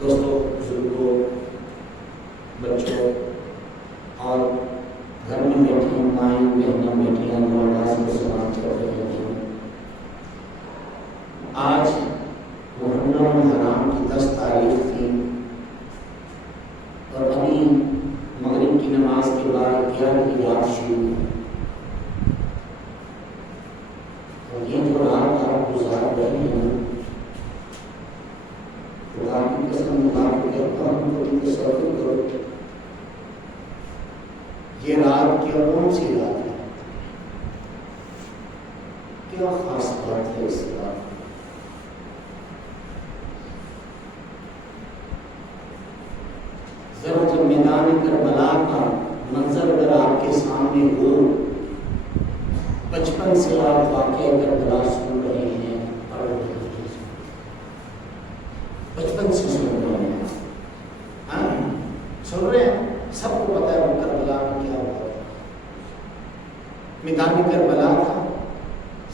دوستوں، بزرگوں، بچوں اور گھر میں بیٹھی مائیں بہنیں بیٹیاں نواز کو سلام کر رہے ہیں۔ آج محرم حرام کی 10 تاریخ تھی اور ابھی مغرب کی نماز کے بعد 11 کی رات شروع ہوئی اور یہ جو رات آپ گزار رہے ہیں، خدا کی قسم آپ کو کہتا ہوں کبھی تصور کرو، یہ رات کیا کون سی رات ہے؟ کیا خاص بات ہے اس رات؟ ذرا جب میدان کربلا کا منظر اگر آپ کے سامنے ہو، بچپن سے آپ واقعہ کربلا سن رہے ہیں، پڑھ رہے ہیں، بچپن سے سن رہے ہیں، سن رہے ہیں، سب کو پتا ہے وہ کربلا میں کیا ہوا تھا۔ میدان کربلا تھا،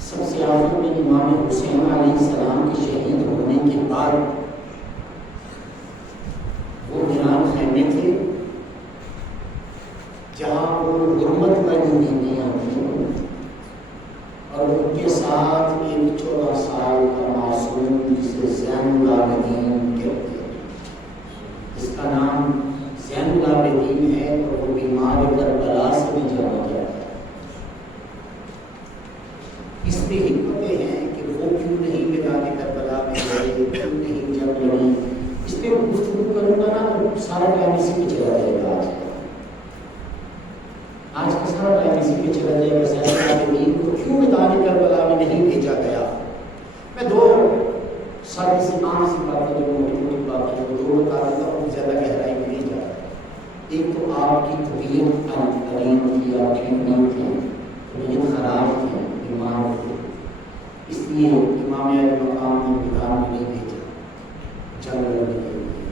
سب سے آخر میں امام حسین علیہ السلام کے شہید ہونے کے بعد وہ ویران خیمے تھے جہاں وہ حرمت والی بیویاں تھیں اور ان کے ساتھ ایک 14 سال کا معصوم جسے زین العابدین کہتے ہیں، جس کا نام زین العابدین ہے اور وہ بیمار کربلا سے بھی جانا جاتا ہے۔ اس میں حکمتیں ہیں کہ وہ کیوں نہیں میدان کربلا میں گئے، کیوں نہیں جنگ لڑی، اس پہ گفتگو کروں گا نا تو سارا ٹائم اسی پہ چلا جائے گا۔ آج کا سارا ٹائم اسی پہ چلا جائے گا۔ زین العابدین کو کیوں میدان کربلا میں نہیں بھیجا گیا؟ میں دو ساری سی عام سی باتیں جو موٹی موٹی باتیں جو دو بتا دیتا ہوں، زیادہ گہرائی میں نہیں جا رہا۔ ایک تو آپ کی طبیعت علیم تھی، آپ ٹھیک نہیں تھی، طبیعت خراب تھی، بیمار تھے، اس لیے امام علیہ مقام نے میدان میں نہیں بھیجا جنگ لڑنے کے لیے۔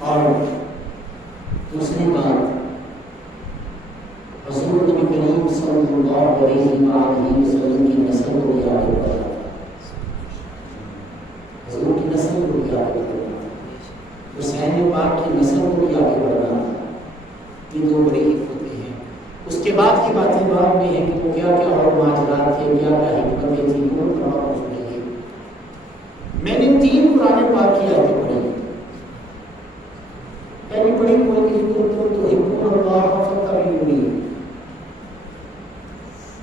اور دوسری بات، حضور نبی کریم صلی اللہ علیہ وسلم کی نسل کو بھی آگے بڑھا تھا، حضور کی نسل کو بھی آگے بڑھنا تھا، حسین پاک کی نسل کو بھی آگے بڑھنا تھا۔ یہ دو بڑی حکمتیں ہیں۔ اس کے بعد کی باتیں بعد میں ہیں کہ وہ کیا کیا اور ماجرات تھے، کیا کیا حکمتیں تھیں، وہ تمام اس میں ہے۔ میں نے 3 قرآن پاک کی آیتیں پڑھی۔ پہلی پڑھی کوئی کہ تم تو حکم اللہ فتبعونی،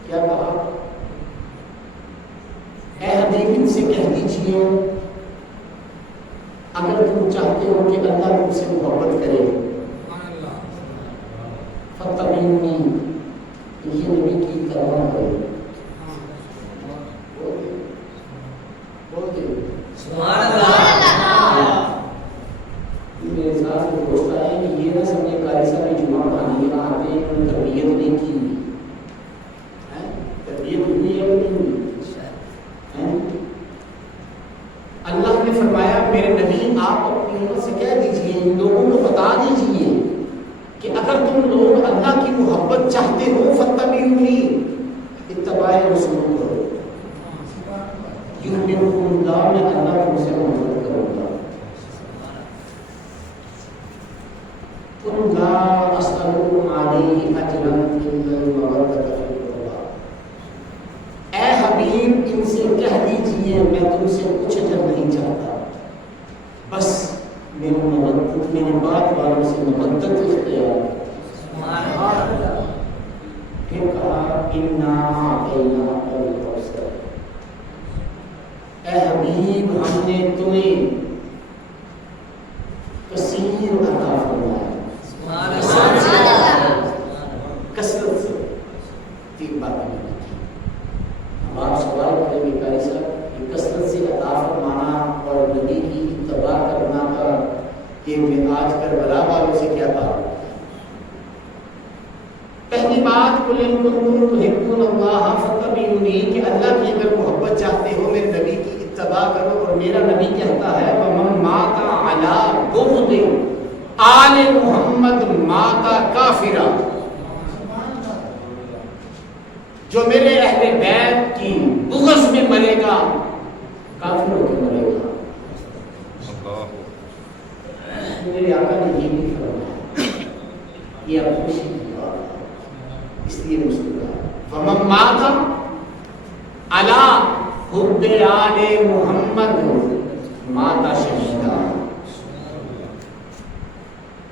کیا کہا؟ اے حبیب ان سے کہہ دیجئے اگر تم چاہتے ہو کہ اللہ تم سے محبت کرے، فتبعونی، یہ نبی کی اتباع کرے۔ بولتے سبحان اللہ۔ میرے ساتھ دوست آئے کہ یہ نہ سمجھے قاری صاحب جمعہ پڑھانے کے آتے ہیں، انہوں نے تربیت نہیں کی ہوئی، تربیت ہوئی ہے کہ نہیں ہوئی؟ اللہ نے فرمایا میرے نبی آپ اپنی امت سے کہہ دیجئے، ان لوگوں کو بتا دیجئے کہ اگر تم لوگ اللہ کی محبت چاہتے ہو فتبعونی، اتباع رسول کرو، یحببکم اللہ، میں اللہ تم سے محبت کروں گا۔ قل لا اسألکم علیہ اجرا الا المودۃ فی القربى، اے حبیب ان سے کہہ دیجئے میں تم سے کچھ اجر نہیں چاہتا، بس میری مودت، میرے بعد والوں سے مودت اختیار۔ پھر کہا انا اعطیناک الکوثر، اے حبیب ہم نے تمہیں کثیر عطا فرمایا، کثرت سے۔ 3 باتیں میں نے کی۔ اب آپ سوال کریں گے قاری صاحب یہ کثرت سے عطا فرمانا اور نبی کی اتباع کرنا کا یہ آج کربلا والوں سے کیا تعلق ہے؟ پہلی بات قل ان کنتم تحبون اللہ فتبعونی، کہ اللہ کی اگر محبت چاہتے ہو میرے نبی کی اتباع کرو، اور میرا نبی کہتا ہے ومن مات علی بغض آل محمد مات کافرا، جو میرے اہل بیت کی بغض میں مرے گا کافر ہو کے مرے گا۔ میرے آقا نے یہ بھی فرمایا، یہ اب خوشی کی بات ہے، اس لیے مسکرایا، فمن مات علی حب آل محمد مات شہیدا۔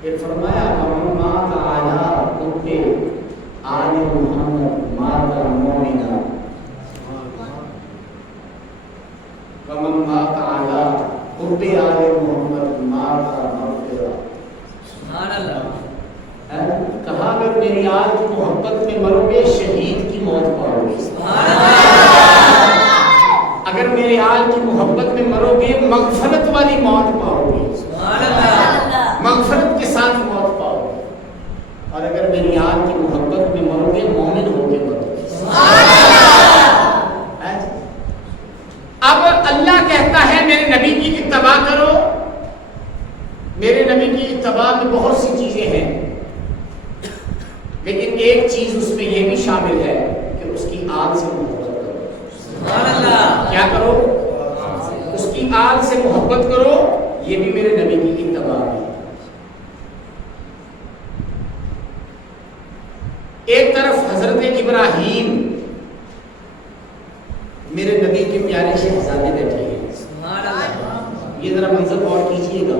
پھر فرمایا فمن مات علی حب آل محمد مات مومنا، فمن مات علی حب آل محمد مات مغفرا۔ سبحان اللہ۔ کہا اگر میری آل کی محبت میں مرو گے شہید کی موت پاؤ گے، سبحان اللہ۔ اگر میرے آل کی محبت میں مرو گے مغفرت والی موت پاؤ گے، سبحان اللہ۔ مغفرت کے ساتھ موت پاؤ گے، اور اگر میری آل کی محبت میں مرو گے مومن ہو کے مرو گے، سبحان اللہ۔ اب اللہ کہتا ہے میرے نبی کی اتباع کرو، میرے نبی کی اتباع میں بہت سی چیزیں ہیں، لیکن ایک چیز اس میں یہ بھی شامل ہے کہ اس کی آل سے محبت کرو، سبحان اللہ۔ کیا کرو؟ اس کی آل سے محبت کرو، یہ بھی میرے نبی کی اتباع ہے۔ ایک طرف حضرت ابراہیم میرے نبی کے پیارے شہزادے بیٹھے ہیں، سبحان اللہ۔ یہ ذرا منظر غور کیجیے گا،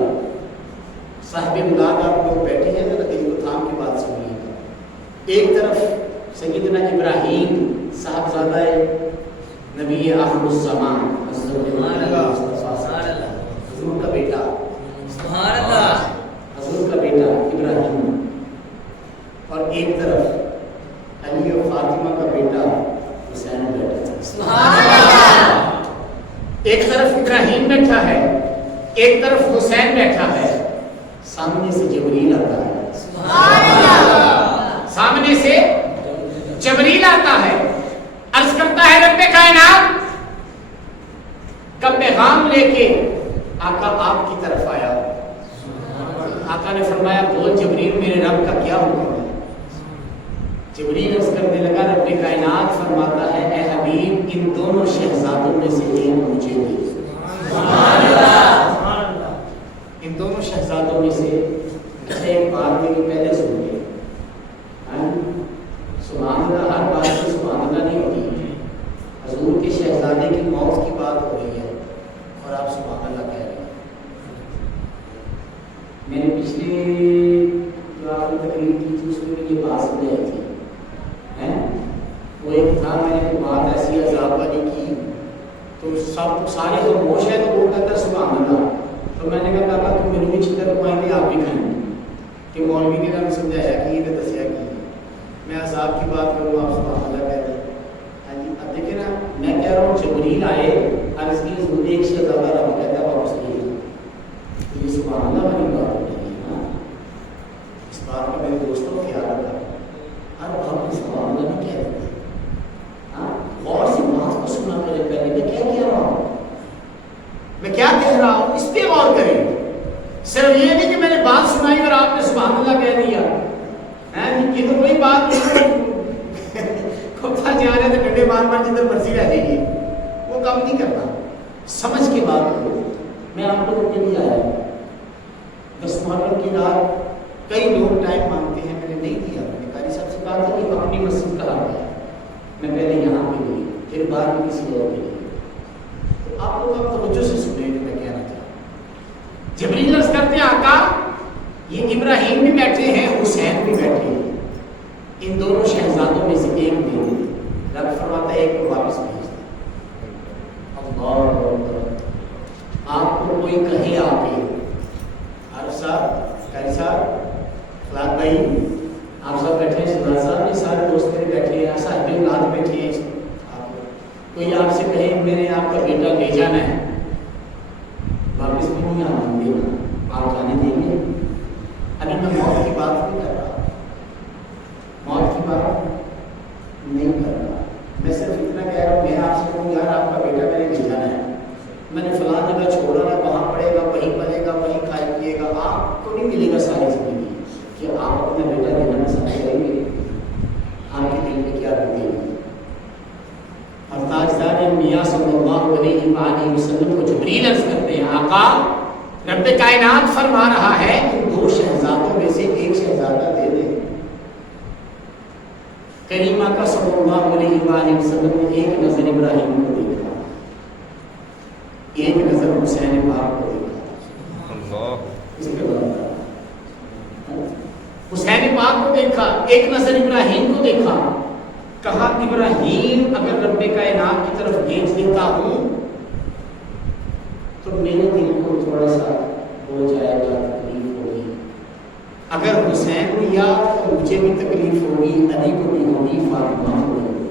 صاحب امداد آپ لوگ بیٹھے ہیں، ذرا دل کو تھام کے بات سنیے گا۔ ایک طرف سیدنا ابراہیم صاحبزادہ نبی آخر الزمان حضور کا بیٹا، سبحان اللہ۔ حضور کا بیٹا ابراہیم، اور ایک طرف علی و فاطمہ کا بیٹا حسین بیٹھا ہے، سبحان اللہ۔ ایک طرف ابراہیم بیٹھا ہے، ایک طرف حسین بیٹھا ہے، سامنے سے جبریل آتا ہے، سبحان اللہ۔ سامنے سے جبریل آتا ہے، عرض کرتا ہے رب کائنات کا پیغام لے کے آقا آپ کی طرف آیا۔ آقا نے فرمایا بول جبریل میرے رب کا کیا حکم ہے؟ جبریل عرض کرنے لگا رب کائنات فرماتا ہے اے حبیب ان دونوں شہزادوں میں سے ایک مجھے دے، سبحان اللہ۔ ان دونوں شہزادوں میں سے ایک بات میری پہلے سن لیں، سبحان اللہ، ہر بات سے سبحان اللہ نہیں ہوتی، حضور کے شہزادے کی موت کی بات ہو رہی ہے اور آپ سبحان اللہ کہہ رہے ہیں۔ میں نے پچھلی جو آپ نے تقریر کی تھی اس میں بھی یہ بات سمجھائی تھی، وہ ایک تھا میں نے بات ایسی عذاب والی کی تو سب سارے خاموش ہیں تو وہ کہتا ہے سبحان اللہ، تو میں نے کہا تم میرے بھی چھتر پوائیں گے آپ بھی کھائیں گے کہ مولوی نے ہمیں سمجھایا کہ یہ دسیا کی میں عذاب کی بات کروں آپ سبحان اللہ کہتے ہیں۔ ہاں جی اب دیکھیں نا میں کہہ رہا ہوں جبریل آئے عرض کی حضور ایک شہزادہ رب کہتا ہے واپس لیے، یہ سبحان اللہ والی بات نہیں ہے نا، اس بات کا میرے دوستوں خیال رکھا ہر بات سبحان اللہ نہیں کہہ دیتے، غور سے بات کو سنا میرے پہلے میں کیا کہہ رہا ہوں، میں کیا کہہ رہا ہوں اس پہ غور کریں، صرف یہ نہیں کہ میں نے بات سنائی اور آپ نے سبحان اللہ کہہ دیا، یہ تو کوئی بات نہیں کھوتا جا رہے تھے ڈنڈے مار مار جدھر مرضی رہ جائیے، وہ کام نہیں کرنا، سمجھ کے بات کرو۔ میں آپ لوگوں کے لیے آیا 10 محرم کی رات، کئی لوگ ٹائم مانگتے ہیں میں نے نہیں دیا، میں نے قاری صاحب سے کہا تھا کہ اپنی مسجد کا حق ہے، میں پہلے یہاں پہ گئی پھر بعد میں کسی اور کے لیے، تو آپ لوگ اب توجہ سے سنیں کہ میں کہنا چاہتا ہوں۔ جبریل عرض کرتے ہیں آقا یہ ابراہیم بھی بیٹھے ہیں حسین بھی بیٹھے ہیں، ان دونوں شہزادوں میں سے ایک دے دیں، رب فرماتا ہے ایک کو واپس بھیج دیں۔ اللہ اکبر، آپ کو کوئی کہے آ کے عارف صاحب قاری صاحب فلاد بھائی آپ سب بیٹھے ہیں، سلاد صاحب یہ سارے دوست میرے بیٹھے ہیں، صاحب اولاد بیٹھے ہیں، کوئی آپ سے کہے میرے آپ کا بیٹا لے جانا ہے واپس بھی نہیں آنا دینا، آپ جانے دیں گے؟ ابھی میں موت کی بات نہیں کر رہا، موت کی بات نہیں کر رہا، میں صرف اتنا کہہ رہا ہوں میں آپ سے کہوں یار آپ کا بیٹا میں نے لے جانا ہے، میں نے فلاں جگہ چھوڑا ہے وہاں پڑھے گا وہیں پڑھے گا وہیں کھائے پیے گا، آپ کو نہیں ملے گا ساری زندگی کہ آپ اپنا بیٹا دینا پسند کریں گے، آپ کے دل میں کیا بیتے گی؟ اور تاجدار انبیاء صلی اللہ علیہ وآلہ وسلم کو جبریل عرض کرتے ہیں آقا رب کائنات فرما رہا ہے ان دو شہزادوں میں سے ایک شہزادہ دے دے. کریمہ کا صلی اللہ علیہ وآلہ وسلم نے ایک نظر ابراہیم کو دیکھا, ایک نظر حسین پاک کو دیکھا. اس کے بعد حسین پاک کو دیکھا, ایک نظر ابراہیم کو دیکھا. کہا ابراہیم اگر رب کائنات کی طرف بھیج دیتا ہوں تو میرے دل کو تھوڑا سا ہو جائے گا, تکلیف ہوگی. اگر حسین کو یا تو مجھے بھی تکلیف ہوگی, علی کو بھی ہوگی, فاطمہ کو بھی ہوگی.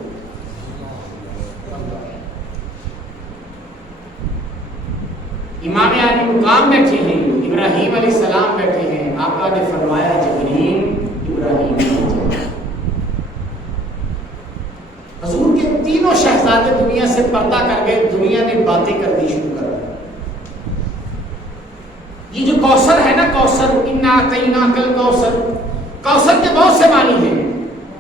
امام علی مقام بیٹھے ہیں, ابراہیم علیہ السلام بیٹھے ہیں. آقا نے فرمایا جبرائیل ابراہیم کو جا. حضور کے تینوں شہزادے دنیا سے پردہ کر گئے, دنیا نے باتیں کرنی شروع کر دی. یہ جو کوثر ہے نا, کوثر, انا اعطیناک الکوثر, کوثر کے بہت سے معنی ہیں,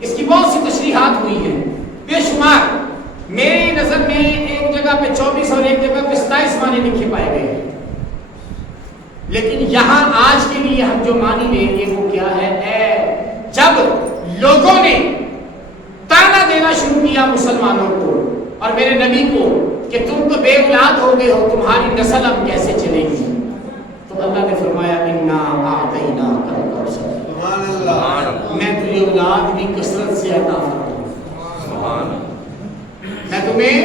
اس کی بہت سی تشریحات ہوئی ہیں بے شمار. میری نظر میں ایک جگہ پہ 24 اور ایک جگہ پہ 27 معنی لکھے پائے گئے ہیں. لیکن یہاں آج کے لیے ہم جو معنی لیں گے وہ کیا ہے؟ اے جب لوگوں نے تانا دینا شروع کیا مسلمانوں کو اور میرے نبی کو کہ تم تو بے اولاد ہو گئے ہو, تمہاری نسل اب کیسے چلے گی, تو اللہ نے فرمایا انا اعطیناک الکوثر, سبحان اللہ, میں تجھے اولاد بھی کثرت سے عطا فرماؤں گا. میں تمہیں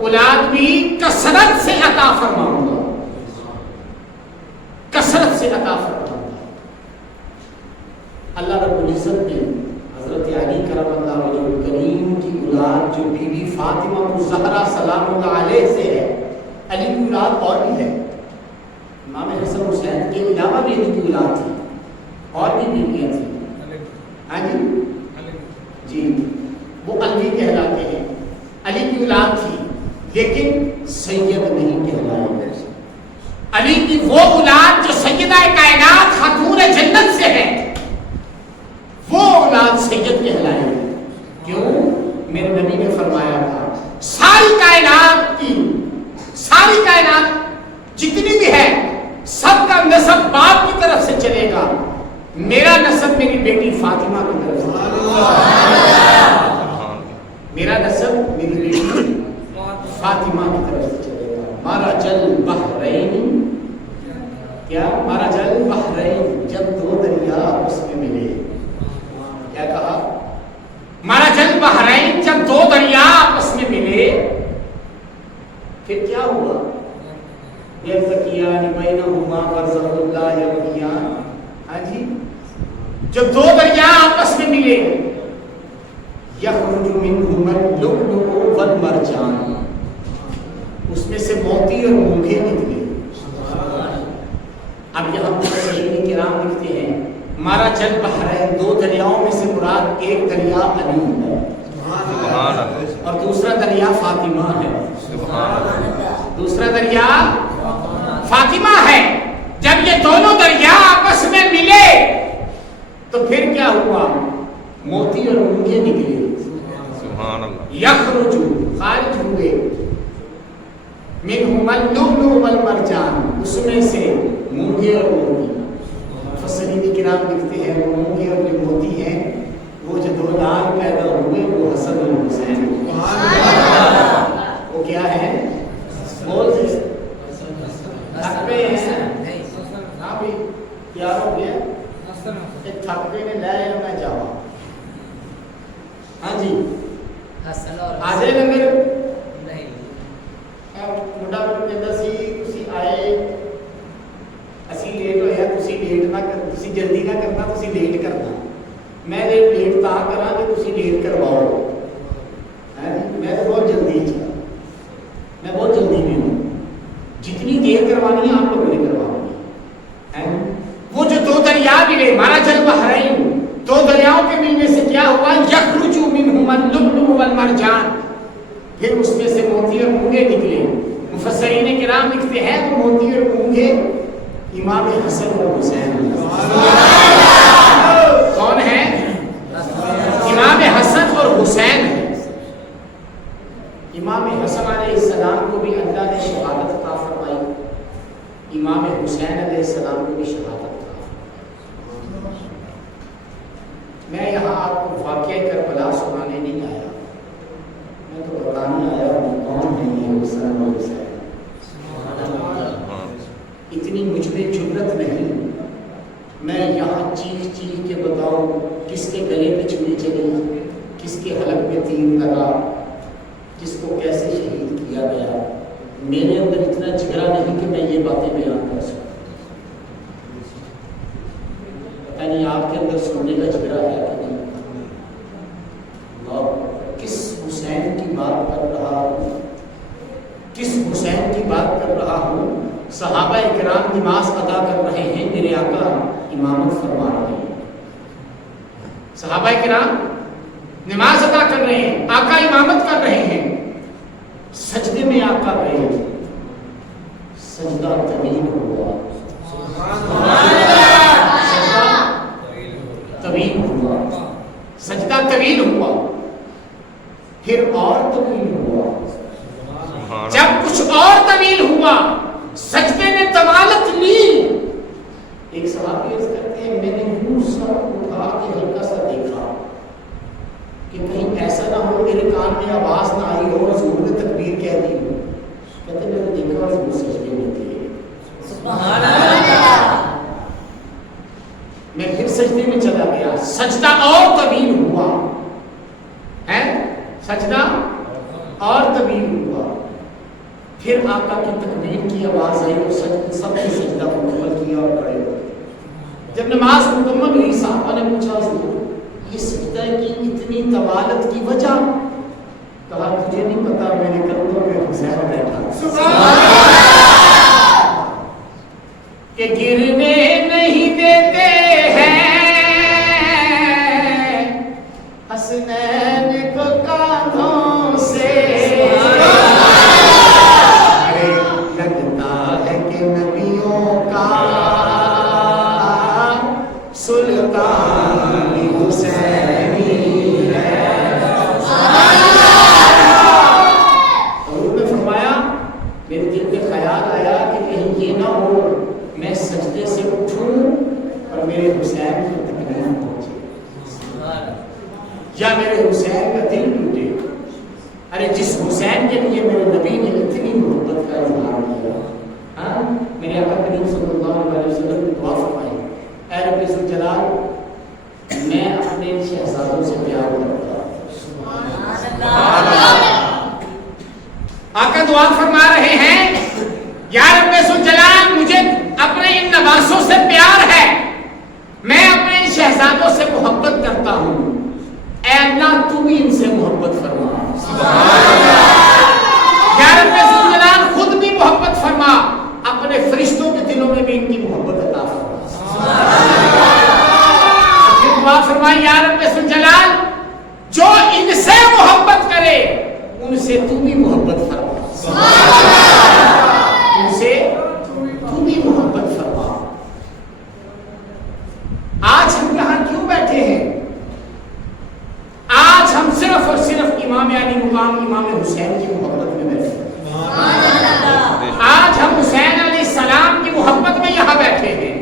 اولاد بھی کثرت سے عطا فرماؤں گا, کثرت سے عطا فرماؤں گا. اللہ رب العزت نے حضرت علی کرم اللہ وجہ الکریم کی اولاد جو بی بی فاطمہ الزہرا سلام اللہ علیہ سے ہے, علی کی اولاد اور بھی ہے. امام حسن حسین کے علاوہ بھی علی کی اولاد تھی, اور بھی بیویاں تھیں. ہاں جی, وہ علی کہلاتے ہیں. علی کی اولاد تھی لیکن سید نہیں کہلائے. علی کی وہ اولاد جو سیدہ کائنات خاتون جنت سے ہے, وہ اولاد سید کہلائے. کیوں؟ میرے نبی نے فرمایا تھا ساری کائنات جتنی بھی ہے سب کا نسب باپ کی طرف سے چلے گا, میرا نسب میری بیٹی فاطمہ کی طرف سے چلے گا. میرا نسب میری بیٹی فاطمہ کی طرف سے چلے گا. مارا جل بحرین, کیا مارا جل بحرین, جب دو دریا آپس میں ملے. کیا کہا؟ مارا جل بحرین, جب دو دریا آپس میں ملے پھر کیا ہوا؟ یلتقیان بینہما برزخ لا یبغیان. ہاں جی, جب دو دریا آپس میں ملے, یخرج منہما اللؤلؤ والمرجان, اس میں سے موتی اور مونگے نکلے. اب یہاں مفسرین کرام لکھتے ہیں مارا جل بحرین, دو دریاؤں میں سے مراد ایک دریا علی ہے اور دوسرا دریا فاطمہ ہے. دوسرا دریا فاطمہ ہے. جب یہ دونوں دریا آپس میں ملے تو پھر کیا ہوا؟ موتی اور مونگے نکلے. یخرج, خارج ہوئے, منہما اللؤلؤ والمرجان, اس میں سے مونگے اور موتی. مفسرین کرام لکھتے ہیں وہ مونگے اور جو موتی ہیں وہ جو دو لال پیدا ہوئے وہ حسن اور حسین. وہ کیا ہے؟ بول تھک گئے ہیں. ہاں بھی تیار ہو گیا, ایک تھک گئے نے لے آیا میں جاوا. ہاں جی, آجے لنگر ਮੁੰਡਾ ਮੈਨੂੰ ਕਹਿੰਦਾ ਸੀ ਤੁਸੀਂ ਆਏ, ਅਸੀਂ ਲੇਟ ਹੋਇਆ, ਤੁਸੀਂ ਲੇਟ ਨਾ ਕਰ, ਤੁਸੀਂ ਜਲਦੀ ਨਾ ਕਰਨਾ, ਤੁਸੀਂ ਲੇਟ ਕਰਨਾ. ਮੈਂ ਲੇਟ ਤਾਂ ਕਰਾਂ ਕਿ ਤੁਸੀਂ ਲੇਟ ਕਰਵਾਓ. ਹੈ ਮੈਂ ਤਾਂ ਬਹੁਤ ਜਲਦੀ ਚ, میں بہت جلدی میں ہوں, جتنی دیر کروانی ہے آپ لوگوں نے کروانی. وہ جو دو دریا ملے, مارا جل بحرین, دو دریاؤں کے ملنے سے کیا ہوا؟ یخرج منہما اللؤلؤ والمرجان, پھر اس میں سے موتی اور مونگے نکلے. مفسرین کرام لکھتے ہیں وہ موتی اور مونگے امام حسن اور حسین. کون ہیں؟ امام حسن اور حسین ہیں. امام حسن علیہ السلام کو بھی اللہ نے شہادت عطا فرمائی, امام حسین حسین علیہ السلام کی بھی شہادت تھا. میں یہاں آپ کو واقعہ کربلا سنانے نہیں آیا, میں تو بتانے آیا ہوں کون ہے یہ حسین اور حسین. اتنی مجھ میں جرت نہیں میں یہاں چیخ چیخ کے بتاؤں کس کے گلے پہ چھری چلی, کس کے حلق میں تیر لگا, کس کو کیسے شہید کیا گیا. میرے اندر اتنا جگرا نہیں کہ میں یہ باتیں بیان کر سکوں. پتہ نہیں آپ کے اندر سننے کا جگرا ہے کہ نہیں. اور کس حسین کی بات کر رہا ہوں, کس حسین کی بات کر رہا ہوں. صحابہ کرام نماز ادا کر رہے ہیں, میرے آقا امامت فرما رہے ہیں. صحابہ کرام نماز ادا کر رہے ہیں, آقا امامت کر رہے ہیں. سجدے میں آقا گئے, سجدہ طویل ہوا, سجدہ طویل ہوا, سجدہ طویل ہوا, پھر اور طویل ہوا. جب کچھ اور طویل ہوا سجدے نے طوالت لی. ایک صحابی عرض کرتے ہیں میں نے یوں سر اٹھا کے ہلکا سا دیکھا کہ کہیں ایسا نہ ہو میرے کان میں آواز نہ آئی ہو اور حضور نے تکبیر کہہ دی ہو. کہتے میں نے دیکھا حضور سجدے میں تھے. سبحان اللہ. میں پھر سجدے میں چلا گیا, سجدہ اور طویل ہوا ہے, سجدہ اور طویل ہوا. پھر آقا کی تکبیر کی آواز آئی اور سب نے سجدہ مکمل کیا اور کھڑے ہوئے. جب نماز مکمل ہوئی صحابہ نے پوچھا حضور یہ سجدہ کی اتنی طوالت کی وجہ؟ کہا تجھے نہیں پتا میرے کندھوں پہ حسین بیٹھا کہ گرنے نہیں دیتے ہیں حسنین کو کاندھوں سے. لگتا ہے کہ نبیوں کا سلطان حسینی ہے. حضور نے فرمایا میرے دل میں خیال آیا کہ کہیں یہ نہ ہو میں سجدے سے اٹھوں اور میرے حسین کو تکلیف پہنچے یا میرے حسین کا دل ٹوٹے. ارے جس حسین کے لیے میرے نبی نے اتنی محبت کا اظہار کیا, ہاں میرے آقا کریم صلی اللہ علیہ وسلم نے دعا فرمائی اے رب ذوالجلال میں اپنے شہزادوں سے پیار کرتا ہوں. آقا دعا فرما رہے ہیں یا رب ذوالجلال مجھے اپنے ان نواسوں سے پیار ہے, میں اپنے ان شہزادوں سے محبت کرتا ہوں. اے اللہ تو بھی ان سے محبت فرما. یا رب ذوالجلال خود بھی محبت فرما, اپنے فرشتوں کے دلوں میں بھی ان کی محبت عطا فرما. پھر دعا فرمائی یا رب ذوالجلال جو ان سے محبت کرے ان سے تو بھی محبت فرما, ان سے تو بھی محبت فرما. آج ہم یہاں کیوں بیٹھے ہیں؟ آج ہم صرف اور صرف امام علی مقام امام حسین کی محبت میں بیٹھے ہیں. آج ہم حسین علیہ السلام کی محبت میں یہاں بیٹھے ہیں.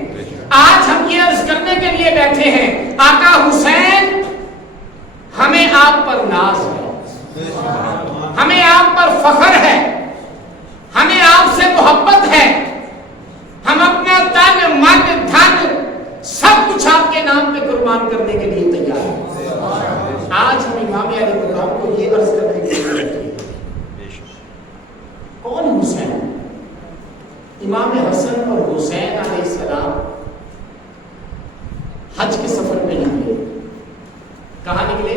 آج ہم یہ عرض کرنے کے لیے بیٹھے ہیں آقا حسین ہمیں آپ پر ناز ہے, ہمیں آپ پر فخر ہے, ہمیں آپ سے محبت ہے. ہم اپنا تن من دھن سب کچھ آپ کے نام پہ قربان کرنے کے لیے تیار ہیں. آج ہم امام علی مقام کو یہ عرض کرنے کے لیے بیٹھے ہیں کون حسین؟ امام حسن اور حسین علیہ السلام حج کے سفر پہ نکلے. کہاں نکلے؟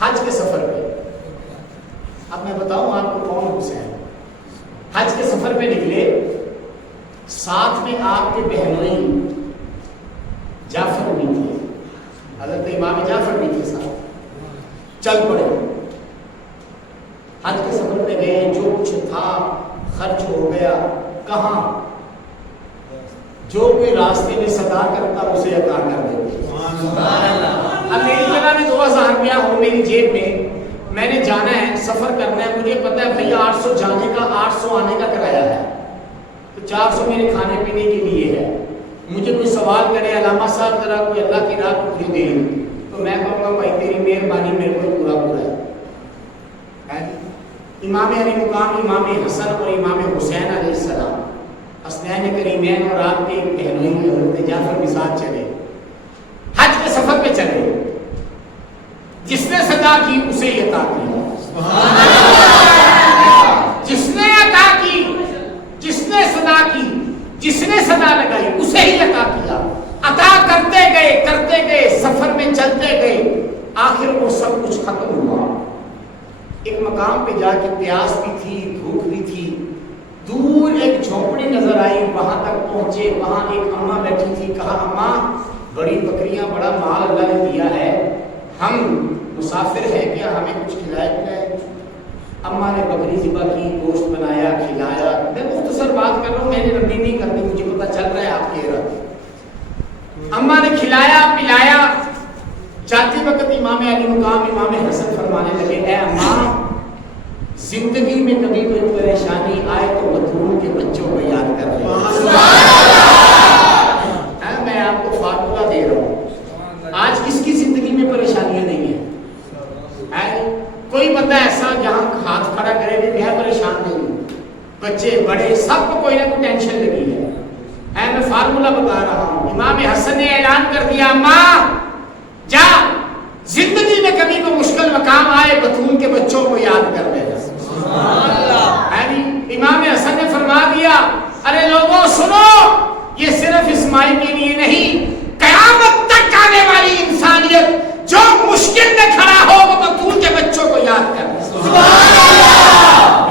حج کے سفر پہ. اب میں بتاؤں آپ کو کون حسین. حج کے سفر پہ نکلے, ساتھ میں آپ کے بہنوئی جعفر بھی تھے, حضرت امام جعفر بھی تھے ساتھ. چل پڑے, حج کے سفر پہ گئے, جو کچھ تھا خرچ ہو گیا. کہاں؟ جو کوئی راستے میں صدا کرتا اسے عطا کر دیتے. اب میری جگہ میں 2000 روپیہ ہو میری جیب میں نے جانا ہے, سفر کرنا ہے, مجھے پتا ہے بھائی 800 جانے کا 800 آنے کا کرایہ ہے. تو 400 میرے کھانے پینے کے لیے ہے. مجھے کوئی سوال کرے علامہ صاحب ذرا کوئی اللہ کی راہ کو مجھے دے تو میں کہوں گا بھائی تیری مہربانی میرے کو پورا ہے. امام علی مقام امام حسن اور امام حسین علیہ السلام حسنین کریمین اور آپ کے بہنوئی حضرت جعفر بھی ساتھ چلے, حج کے سفر پہ چلے. جس نے صدا کی اسے ہی عطا کیا. جس نے عطا کی, جس نے صدا کی, جس نے صدا لگائی اسے ہی عطا کیا. عطا کرتے گئے سفر میں چلتے گئے, آخر وہ سب کچھ ختم ہوا. ایک مقام پہ جا کے پیاس بھی تھی, بھوک بھی تھی. دور ایک جھونپڑی نظر آئی, وہاں تک پہنچے. وہاں ایک اماں بیٹھی تھی. کہا اماں بڑی بکریاں بڑا مال اللہ نے دیا ہے, ہم مسافر ہیں, کیا ہمیں کچھ کھلائے پلائے. اماں نے بکری ذبح کی, گوشت بنایا, کھلایا. میں مختصر بات کر رہا ہوں, میں نے لمبی نہیں کرنی, مجھے پتا چل رہا ہے آپ کے ارادے. اماں نے کھلایا پلایا. جاتے وقت امام علی مقام امام حسن فرمانے لگے, اے اماں زندگی میں کبھی کوئی پریشانی آئے تو بطول کے بچوں کو یاد کر لیں. میں آپ کو فارمولہ دے رہا ہوں. آج کس کی زندگی میں پریشانیاں نہیں ہیں؟ کوئی بندہ ایسا جہاں ہاتھ کھڑا کرے بھی میں پریشان نہیں ہوں. بچے بڑے سب کو کوئی نہ کوئی ٹینشن لگی ہے. میں فارمولہ بتا رہا ہوں. امام حسن نے اعلان کر دیا, ماں جا زندگی میں کبھی کوئی مشکل مقام آئے بطول کے بچوں کو یاد کر لینا. امام حسن نے فرما دیا, ارے لوگوں سنو, یہ صرف اسماعیل کے لیے نہیں, قیامت تک آنے والی انسانیت جو مشکل میں کھڑا ہو وہ بطول کے بچوں کو یاد کر.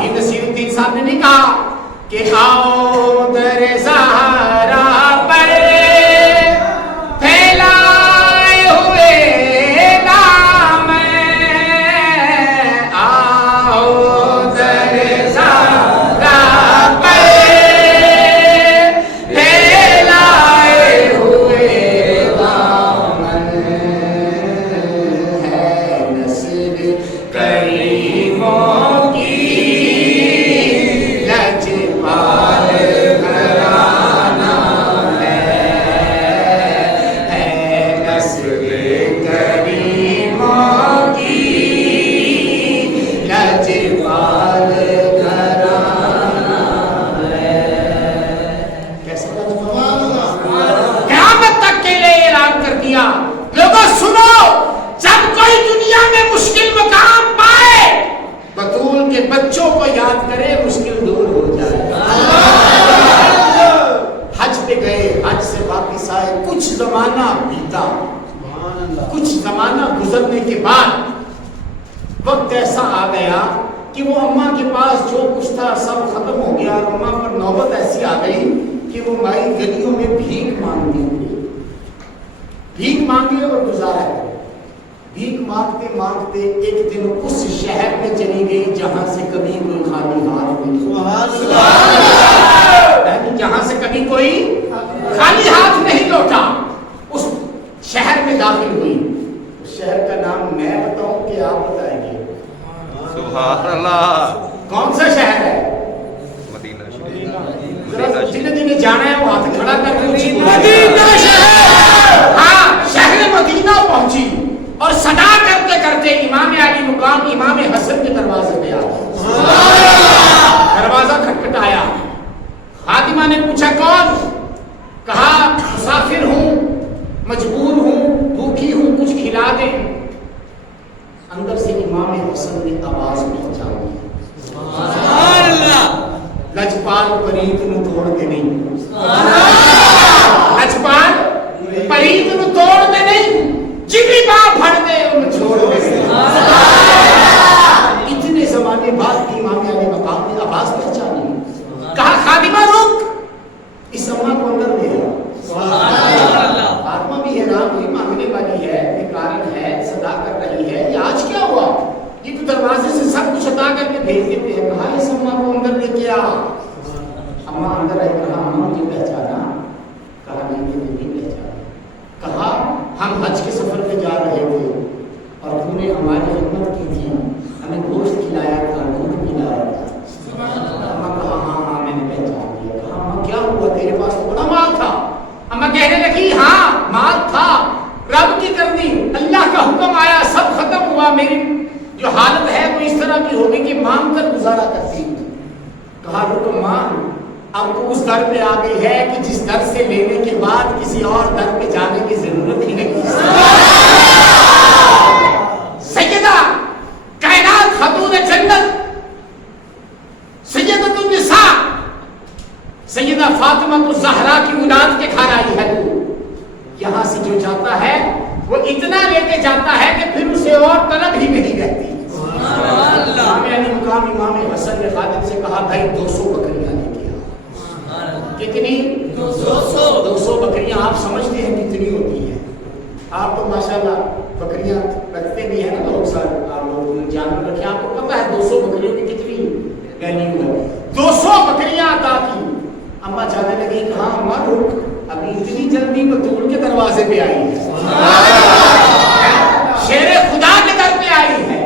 یہ نصیر الدین صاحب نے نہیں کہا کہ آؤ در زہرا پر پھیلائے ہوئے نام, آؤ در زہرا پر پھیلائے ہوئے نام, ہے نسل کریموں کی لجپال گھرانہ ہے نسل کریموں کی لجپال گھرانہ ہے. کیسا قیامت تک کے لیے اعلان کر دیا, لوگوں سنو, جب کوئی دنیا میں مشکل مقام پائے بطول کے بچوں کو یاد کرے, مشکل دور ہو جائے. حج پہ گئے, حج سے واپس آئے, کچھ زمانہ بیتا, کچھ زمانہ گزرنے کے بعد وقت ایسا آ گیا کہ وہ اماں کے پاس جو کچھ تھا سب ختم ہو گیا, اور اماں پر نوبت ایسی آ گئی کہ وہ مائی گلیوں میں بھیک مانگتی ہوئی, بھیک مانگی اور گزارا ہے. بھیک مانگتے مانگتے ایک دن اس شہر میں چلی گئی جہاں سے کبھی کوئی خالی ہاتھ نہیں, جہاں سے کبھی کوئی خالی ہاتھ نہیں لوٹا. اس شہر میں داخل ہوئی. اس شہر کا نام میں بتاؤں کہ آپ بتائیں گے؟ سبحان اللہ. کون سا شہر ہے؟ مدینہ شریف. جنہیں جنہیں جانا ہے وہ ہاتھ کھڑا کر کے مدینہ شہر. ہاں, شہر مدینہ پہنچی اور صدا کرتے کرتے امام علی مقام امام حسن کے دروازے پہ آ گئے. دروازہ کھٹکھٹایا. خادمہ نے پوچھا کون؟ کہا مسافر ہوں, مجبور ہوں, بھوکی ہوں, کچھ کھلا دیں. اندر سے امام حسن نے آواز پہنچائی, لجپال پریت نو توڑ کے نہیں, لجپال پریت نو توڑ کے نہیں, جبھی باں پھڑ دے ان چھوڑ دے. اتنے زمانے بعد امام علی مقام نے آواز پہچانی. کہا خادمہ رک, اس کہنے لگی ہاں مال تھا، رب کی کرنی، اللہ کا حکم آیا، سب ختم ہوا، میری جو حالت ہے وہ اس طرح کی ہوگی کہ مانگ کر گزارا کرتی ہوں۔ کہا رکو ماں، اب تو اس در پہ آ گئی ہے کہ جس در سے لینے کے بعد کسی اور در پہ جانے کی ضرورت ہی نہیں۔ سیدہ کائنات خاتون جنت سیدۃ النساء سیدہ فاطمہ الزہرا کی اولاد کے گھر آئی ہے، تو یہاں سے جو جاتا ہے وہ اتنا لے کے جاتا ہے کہ پھر اسے اور طلب ہی نہیں رہتی۔ امام علی مقام امام حسن نے خادم سے کہا بھائی 200 بکریاں لے کے آؤ۔ کتنی؟ 200 بکریاں آپ سمجھتے ہیں کتنی ہوتی ہیں؟ آپ تو ماشاءاللہ بکریاں رکھتے بھی ہیں نا، لوگ سارے آپ لوگ جانور رکھے، آپ کو پتہ ہے 200 بکریوں کی کتنی ویلیو ہے۔ 200 بکریاں عطا کی۔ اماں جانے لگی، کہاں اماں رک، ابھی اتنی جلدی بطول کے دروازے پہ آئی ہے، شیر خدا کے در پہ آئی ہے،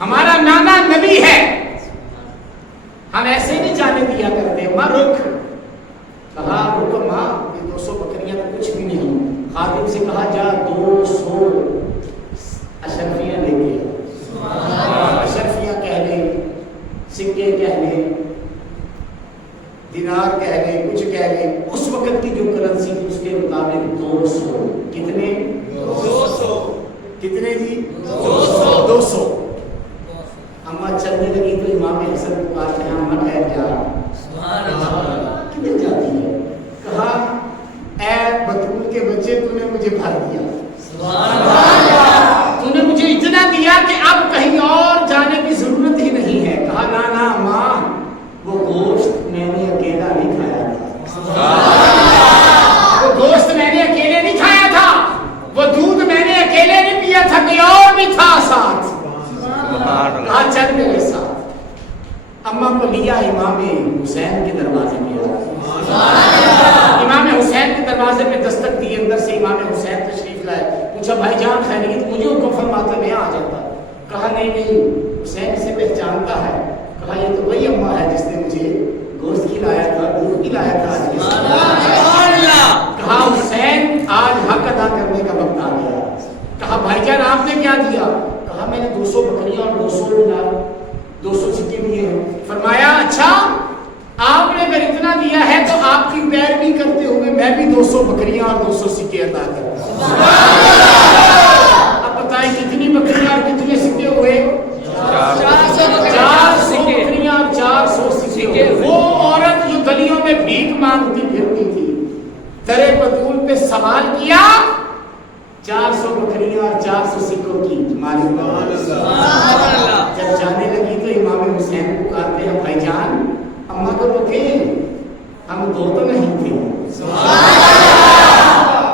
ہمارا نانا نبی ہے، ہم ایسے نہیں جانے دیا کرتے، ماں رک۔ کہا رک ماں، یہ 200 بکریاں تو کچھ بھی نہیں۔ خادم سے کہا جا 200 اشرفیاں لے کے، اشرفیاں کہہ لیں، سکے کہہ لیں، دینار کہہ لیں، کچھ کہہ لیں، اس وقت کی جو کرنسی تھی اس کے مطابق 200۔ کتنے؟ 200۔ کتنے جی؟ 200۔ اماں چلنے لگی تو امام حسن کو کہا کہ اماں ٹھہر جا، کدھر جاتی ہے؟ کہا اے بطول کے بچے، تو نے مجھے بھر دیا، تو نے مجھے اتنا دیا کہ اب کہیں اور جانے کی ضرورت ہی نہیں ہے۔ کہا نا نا ماں، وہ گوشت میں نے اکیلا نہیں کھایا تھا، وہ گوشت میں نے اکیلے نہیں کھایا تھا، وہ دودھ میں نے اکیلے نہیں پیا تھا، کوئی اور بھی تھا ساتھ۔ کہا چل میرے ساتھ۔ اماں کو لیا امام حسین کے دروازے پہ، امام حسین کے دروازے پہ دستک دی، اندر سے امام حسین تشریف لائے، پوچھا بھائی جان خیریت؟ مجھے حکم فرماتا میں آ جاتا۔ کہا نہیں نہیں، حسین اسے پہچانتا ہے۔ کہا یہ تو وہی اماں ہے جس نے مجھے گوشت کھلایا تھا، دودھ پلایا تھا۔ کہا حسین آج حق ادا کرنے کا وقت آ گیا۔ کہا بھائی جان آپ نے کیا دیا؟ کہا میں نے 200 بکریاں اور 200 دینار، 200 سکے دیے ہیں۔ فرمایا اچھا، آپ نے اگر اتنا دیا ہے تو آپ کی پیروی کرتے ہوئے میں بھی 200 بکریاں اور 200 سکے عطا کرتا ہوں۔ اب بتائیں کتنی بکریاں اور کتنے سکے ہوئے؟ 400 بکریاں اور 400 سکے۔ وہ عورت جو گلیوں میں بھیک مانگتی پھرتی تھی، درے بطول پہ سوال کیا، 400 بکریاں اور 400 سکوں کی مالک بنا۔ جب جانے لگی تو امام حسین کو کہتے ہیں بھائی جان اماں کو روکے، ہم 2 تو نہیں تھے،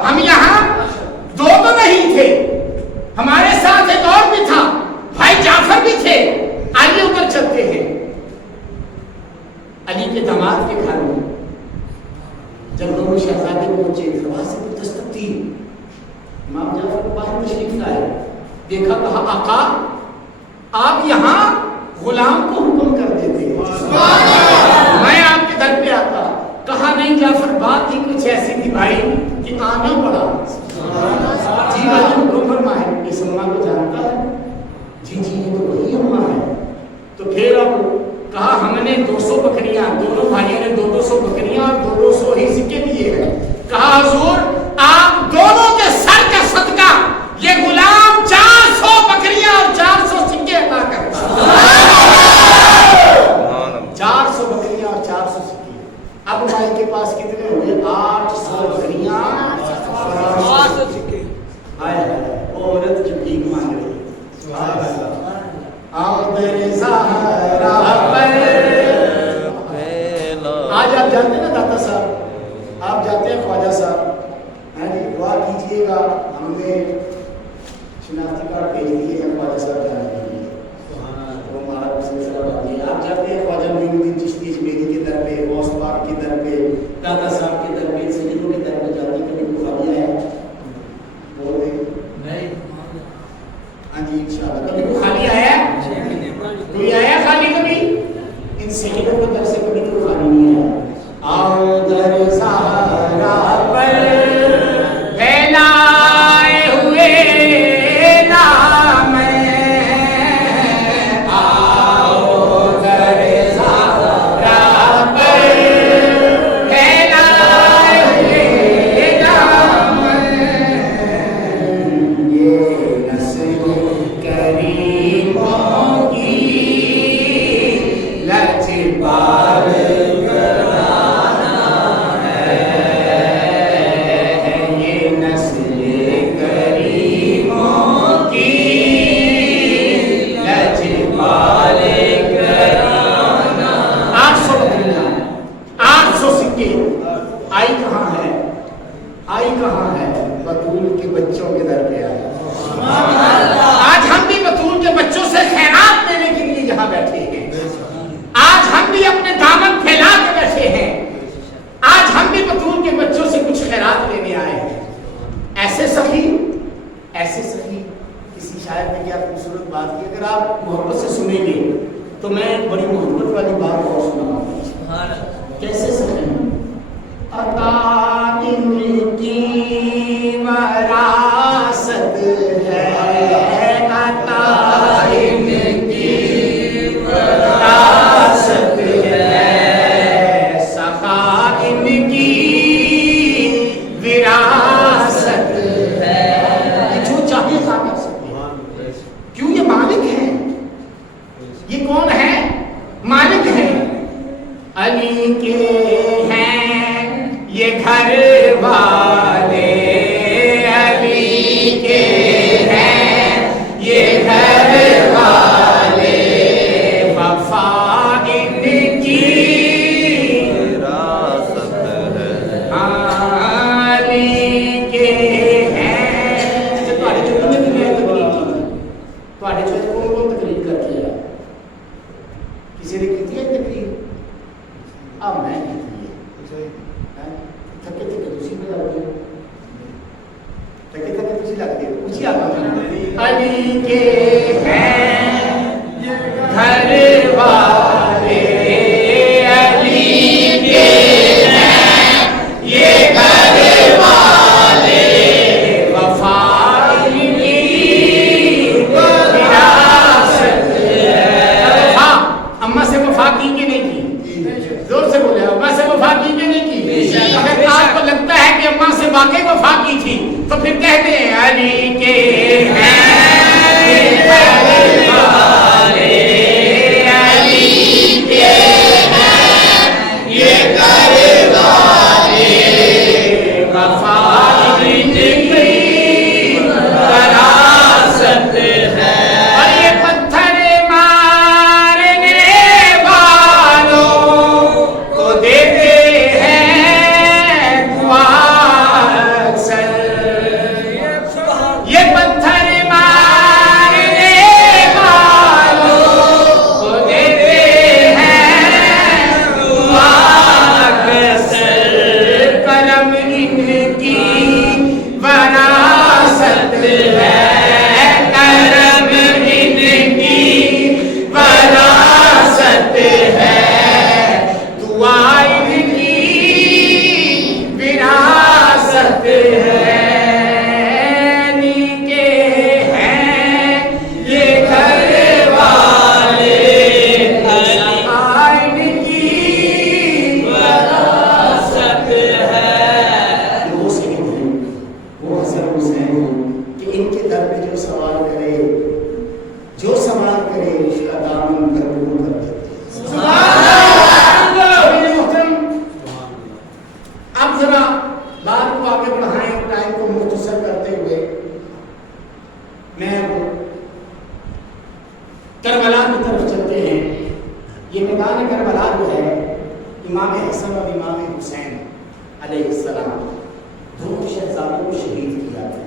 ہم یہاں 2 تو نہیں تھے، ہمارے ساتھ ایک اور بھی تھا، بھائی جعفر بھی تھے، آئیے ادھر چلتے ہیں۔ علی کے داماد کے گھر میں جب دونوں شہزادے پہنچے، دروازے پر دستک دی، امام جعفر کو باہر تشریف لائے، دیکھا، کہا آقا آپ یہاں غلام کو حکم کر دیتے ہیں، میں آپ کے در پہ آتا۔ کہا نہیں جعفر، بات ہی کچھ ایسی تھی بھائی کہ آنا پڑا۔ جی بھائی حکم فرمائے، اس اماں کو جانتا ہے؟ جی جی یہ تو وہی اماں ہے۔ تو پھر اب کہا ہم نے 200 بکریاں، دونوں بھائیوں نے 200 بکریاں اور 200 ہی سکے دیے ہیں۔ کہا حضور آپ دونوں کے سر کا صدقہ یہ غلام 400 بکریاں اور 400 سکے عطا کرتا۔ 400 بکریاں اور 400 سکے۔ اب بھائی کے پاس کتنے ہوئے؟ 800 بکریاں اور 800 سکے۔ وہ عورت جو بھیک مانگ رہی ہے، آج آپ جانتے ہیں نا داتا صاحب، آپ جاتے ہیں خواجہ صاحب، دعا کیجئے گا، ہم نے شناختی کارڈ بھیج دیے ہیں خواجہ صاحب جانے کے لیے، وہ ہمارا سلسلہ باقی ہے۔ آپ جاتے ہیں خواجہ معین الدین چشتی اجمیری کے در پہ، غوث پاک کے در پہ، داتا صاحب کے در پہ، سیدوں کے در پہ جاتے ہیں، کبھی خواجہ ہے بول دیں نہیں؟ ہاں جی انشاءاللہ کبھی کوئی خالی آیا ہے؟ کوئی آیا خالی کبھی؟ ان سیدوں کے در سے کبھی کوئی خالی نہیں آیا۔ آؤ در سہارا پر کہاں ہے؟ بطول کے بچوں کے در پہ آیا۔ آج ہم بھی بطول کے بچوں سے خیرات لینے کے لیے یہاں بیٹھے ہیں، آج ہم بھی اپنے دامن پھیلا کے بیٹھے ہیں، آج ہم بھی بطول کے بچوں سے کچھ خیرات لینے آئے ہیں۔ ایسے سخی کسی شاعر نے کیا خوبصورت بات کی، اگر آپ محبت سے سنیں گے تو میں بڑی محبت والی بات اور سناؤں گا۔ کیسے سخی؟ عطا ان کی وراثت ہے، عطا ان کی وراثت ہے، سخا ان کی وراثت ہے، یہ جو چاہے عطا کر سکتے ہیں۔ کیوں؟ یہ مالک ہیں۔ یہ کون ہے؟ مالک ہیں۔ علی کے ہیں یہ گھر والے، علی کے ہیں یہ گھر والے، وفا ان کی وراثت ہے۔ علی کے ہیں۔ تواڈے چوں کنے بھی گئے تقریر کی؟ تواڈے چوں کون تقریر کر کے آیا؟ کسی نے کی ہے تقریر؟ اب میں کی تھکے تسی پہ لگ گئے، تھکے تسی لگ گئے، اسی آگا علی کے ہیں گھر والے، علی کے ہیں یہ گھر والے، وفا ان کی وراثت ہے۔ وفا، اماں سے وفا کی کہ نہیں کی؟ زور سے بولے، اماں سے وفا کی کہ نہیں کی؟ اگر آپ کو لگتا ہے کہ اماں سے واقعی وفا کی تھی تو پھر کہتے ہیں علی کے ہیں گھر والے، علی کے ہیں یہ گھر والے، وفا ان کی وراثت ہے۔ اور یہ پتھر مارنے والوں کو دیتے ہیں دعا اکثر، یہ پتھر مارنے والوں کو دیتے ہیں دعا اکثر، کرم ان کی وراثت ہے، کرم ان کی وراثت ہے، دعا ان کی وراثت ہے، علی کے ہیں یہ گھر والے، ان کی وراثت ہے۔ وہ سید ہیں، وہ حسن حسین کہ ان کے در پہ جو سوال کرے، جو سوال کرے اس کا دامن بھرپور کر دیتے ہیں۔ میرے محترم، اب ذرا بات کو آگے بڑھائیں، ٹائم کو مختصر کرتے ہوئے میں کربلا کی طرف چلتے ہیں۔ یہ میدان کربلا جو ہے، امام حسن اور امام حسین علیہ السلام دونوں شہزادوں کو شہید کیا گیا۔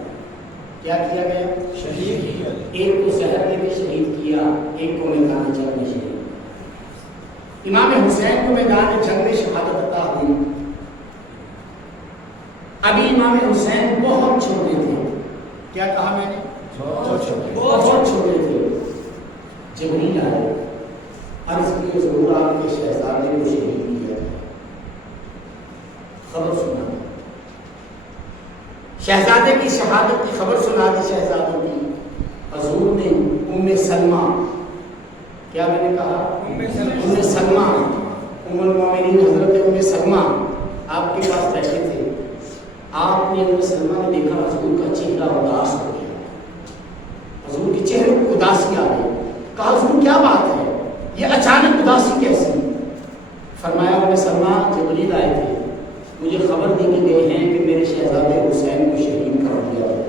کیا کیا گیا؟ شہید کیا گیا۔ ایک کو زہر دے کے شہید کیا، ایک کو میدان جنگ میں شہید۔ امام حسین کو میدان جنگ میں شہادت عطا ہوئی۔ ابھی امام حسین بہت چھوٹے تھے۔ کیا کہا میں نے؟ بہت چھوٹے تھے۔ جبریل آئے، عرض کی ضرور آپ کے شہزادے کو شہید کیا جائے۔ خبر سنا، شہزادے کی شہادت کی خبر سنا دی شہزادوں کی۔ حضور نے ام سلمہ، کیا میں نے کہا؟ ام سلمہ، ام المومنین حضرت ام سلمہ آپ کے پاس بیٹھے تھے۔ آپ نے ام سلمہ نے دیکھا حضور کا چہرہ اداس ہو گیا، حضور کے چہرے کو اداسی آ گئی۔ کہا حضور کیا بات ہے، یہ اچانک اداسی کیسی؟ فرمایا ام سلمہ جبریل آئے تھے، مجھے خبر دے کے گئے ہیں کہ میرے شہزادے حسین کو شہید کر دیا ہے،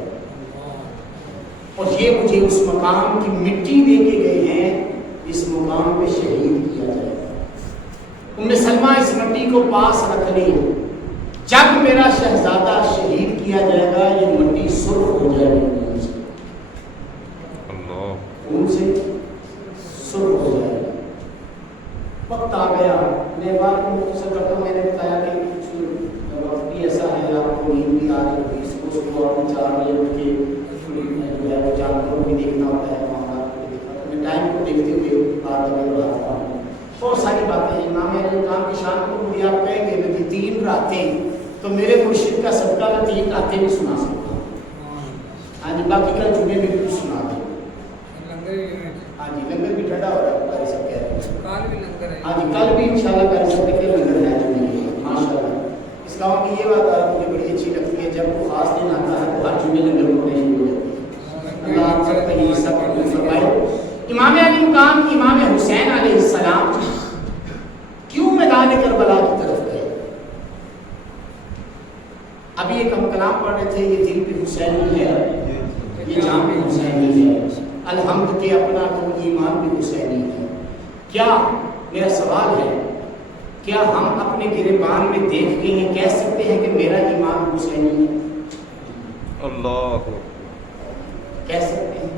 اور یہ مجھے اس مقام کی مٹی دے کے گئے ہیں، اس مقام پہ شہید کیا جائے گا۔ ام سلمہ اس مٹی کو پاس رکھ لی۔ جب میرا شہزادہ شہید کیا جائے گا یہ مٹی سرخ ہو جائے گی، خون سے سرخ ہو جائے گا۔ وقت آ گیا، میں بات کو مختصر کرتا ہوں۔ میں نے بتایا کہ وقت بھی ایسا ہے، آپ کو نیند بھی آ رہی ہوگی، صبح آپ کو 4 بجے اٹھ کے جو ہے وہ جانوروں کو بھی دیکھنا ہوتا ہے، معاملات کو بھی دیکھنا ہوتا ہے۔ میں ٹائم کو دیکھتے ہوئے بات میں بڑھاتا ہوں، بہت ساری باتیں ہیں۔ امام علیہ السلام کی شان کو مجھے آپ کہیں گے کہ 3 راتیں، تو میرے مرشد کا صدقہ میں 3 راتیں بھی سنا سکتا ہوں۔ ہاں جی، باقی کل جمعے میں بھی سنا دیں۔ ہاں جی، لنگر بھی ٹھنڈا ہو رہا ہے، قاری صاحب کہہ رہے ہیں۔ ہاں جی، کل بھی انشاءاللہ قاری صاحب کے لنگر ہے جمعے میں، ماشاءاللہ۔ اس گاؤں کی یہ بات مجھے بڑی اچھی لگتی ہے، جب وہ خاص دن آتا ہے تو ہر جمعے لنگر ہونے شروع ہو جاتی ہے۔ اللہ آپ سب کا یہ سب قبول فرمائے۔ امام علی مقام امام حسین علیہ السلام کیوں میدان کربلا کی طرف گئے؟ ابھی ایک ہم کلام پڑھ رہے تھے، یہ دل پہ حسین ہے، یہ جان پہ حسین ہے، الحمد کے اپنا تو ایمان بھی حسینی ہے۔ کیا میرا سوال ہے، کیا ہم اپنے گریبان میں دیکھ کے یہ کہہ سکتے ہیں کہ میرا ایمان حسینی ہے؟ اللہ کہہ سکتے ہیں؟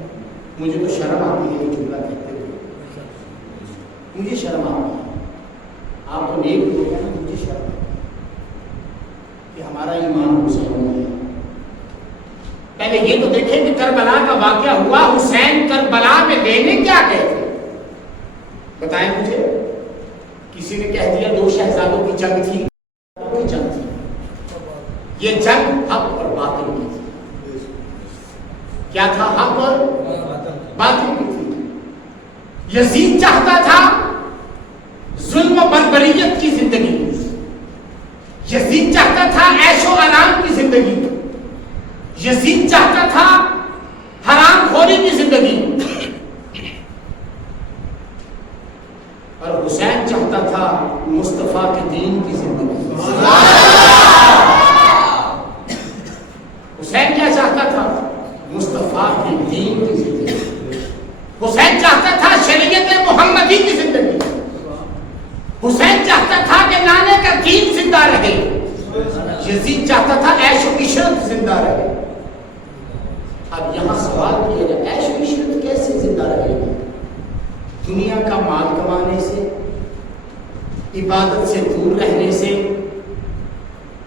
مجھے تو شرم آتی ہے یہ جملہ کہتے ہوئے، مجھے شرم آتی ہے۔ آپ تو نیک لوگ ہیں، مجھے شرم آتی ہے کہ ہمارا ایمان حسینی ہے۔ پہلے یہ تو دیکھیں کہ کربلا کا واقعہ ہوا، حسین کربلا میں لینے کیا گئے تھے؟ بتائیں مجھے۔ کسی نے کہہ دیا 2 شہزادوں کی جنگ تھی، کوئی جنگ تھی، یہ جنگ حق اور باطل کی تھی۔ کیا تھا؟ حق اور باطل کی تھی۔ یزید چاہتا تھا ظلم و بربریت کی زندگی، یزید چاہتا تھا عیش و آرام کی زندگی، یزید چاہتا تھا حرام خوری کی زندگی، اور حسین چاہتا تھا مصطفیٰ کے دین کی زندگی۔ حسین کیا چاہتا تھا؟ مصطفیٰ کے دین کی زندگی۔ حسین چاہتا تھا شریعت محمدی کی زندگی۔ حسین چاہتا تھا کہ نانے کا دین زندہ رہے، یزید چاہتا تھا عیش و عشرت زندہ رہے۔ اب یہاں سوال کیا جائے، عیش و عشرت کیسے زندہ رہے گی؟ دنیا کا مال کمانے سے، عبادت سے دور رہنے سے،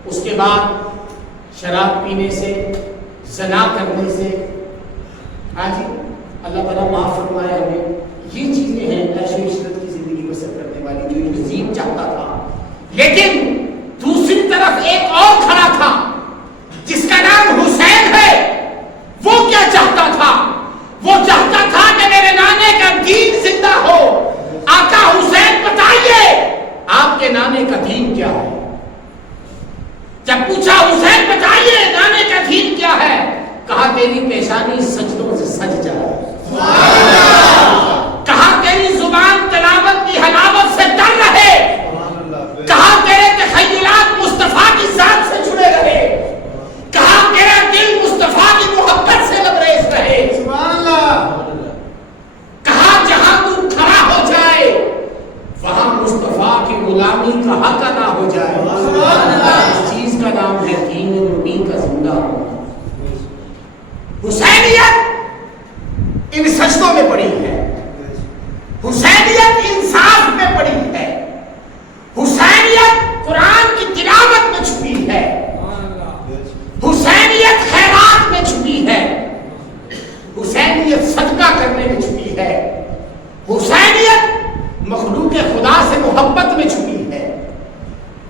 اس کے بعد شراب پینے سے، زنا کرنے سے۔ ہاں جی، اللہ تعالیٰ معاف فرمائے ہمیں۔ یہ چیزیں ہیں عیش و عشرت کی زندگی بسر کرنے والی جو یزید چاہتا تھا۔ لیکن دوسری طرف ایک اور کھڑا تھا جس کا نام حسین ہے، وہ کیا چاہتا تھا؟ وہ چاہتا تھا کہ میرے نانے کا دین زندہ ہو۔ آقا حسین بتائیے آپ کے نانے کا دین کیا ہے؟ جب پوچھا حسین بتائیے نانے کا دین کیا ہے، کہا تیری پیشانی سجدوں سے سج جائے، کہا تیری زبان تلاوت کی حلاوت سے تر رہے، کہا تیرے تخیلات مصطفیٰ کی ذات سے جڑے رہے، کہا تیرا دل مصطفیٰ کی محبت سے لبریز رہے، کہا جہاں تو کھڑا ہو جائے وہاں مصطفیٰ کی غلامی کا حق ادا ہو جائے۔ اس چیز کا نام ہے دین نبی کا زندہ ہونا۔ حسینیت ان سجدوں میں پڑی ہے، حسینیت انصاف میں پڑی ہے، حسینیت قرآن کی تلاوت میں چھپی ہے، حسینیت خیرات میں چھپی ہے، حسینیت صدقہ کرنے میں چھپی ہے، حسینیت مخلوق خدا سے محبت میں چھپی ہے،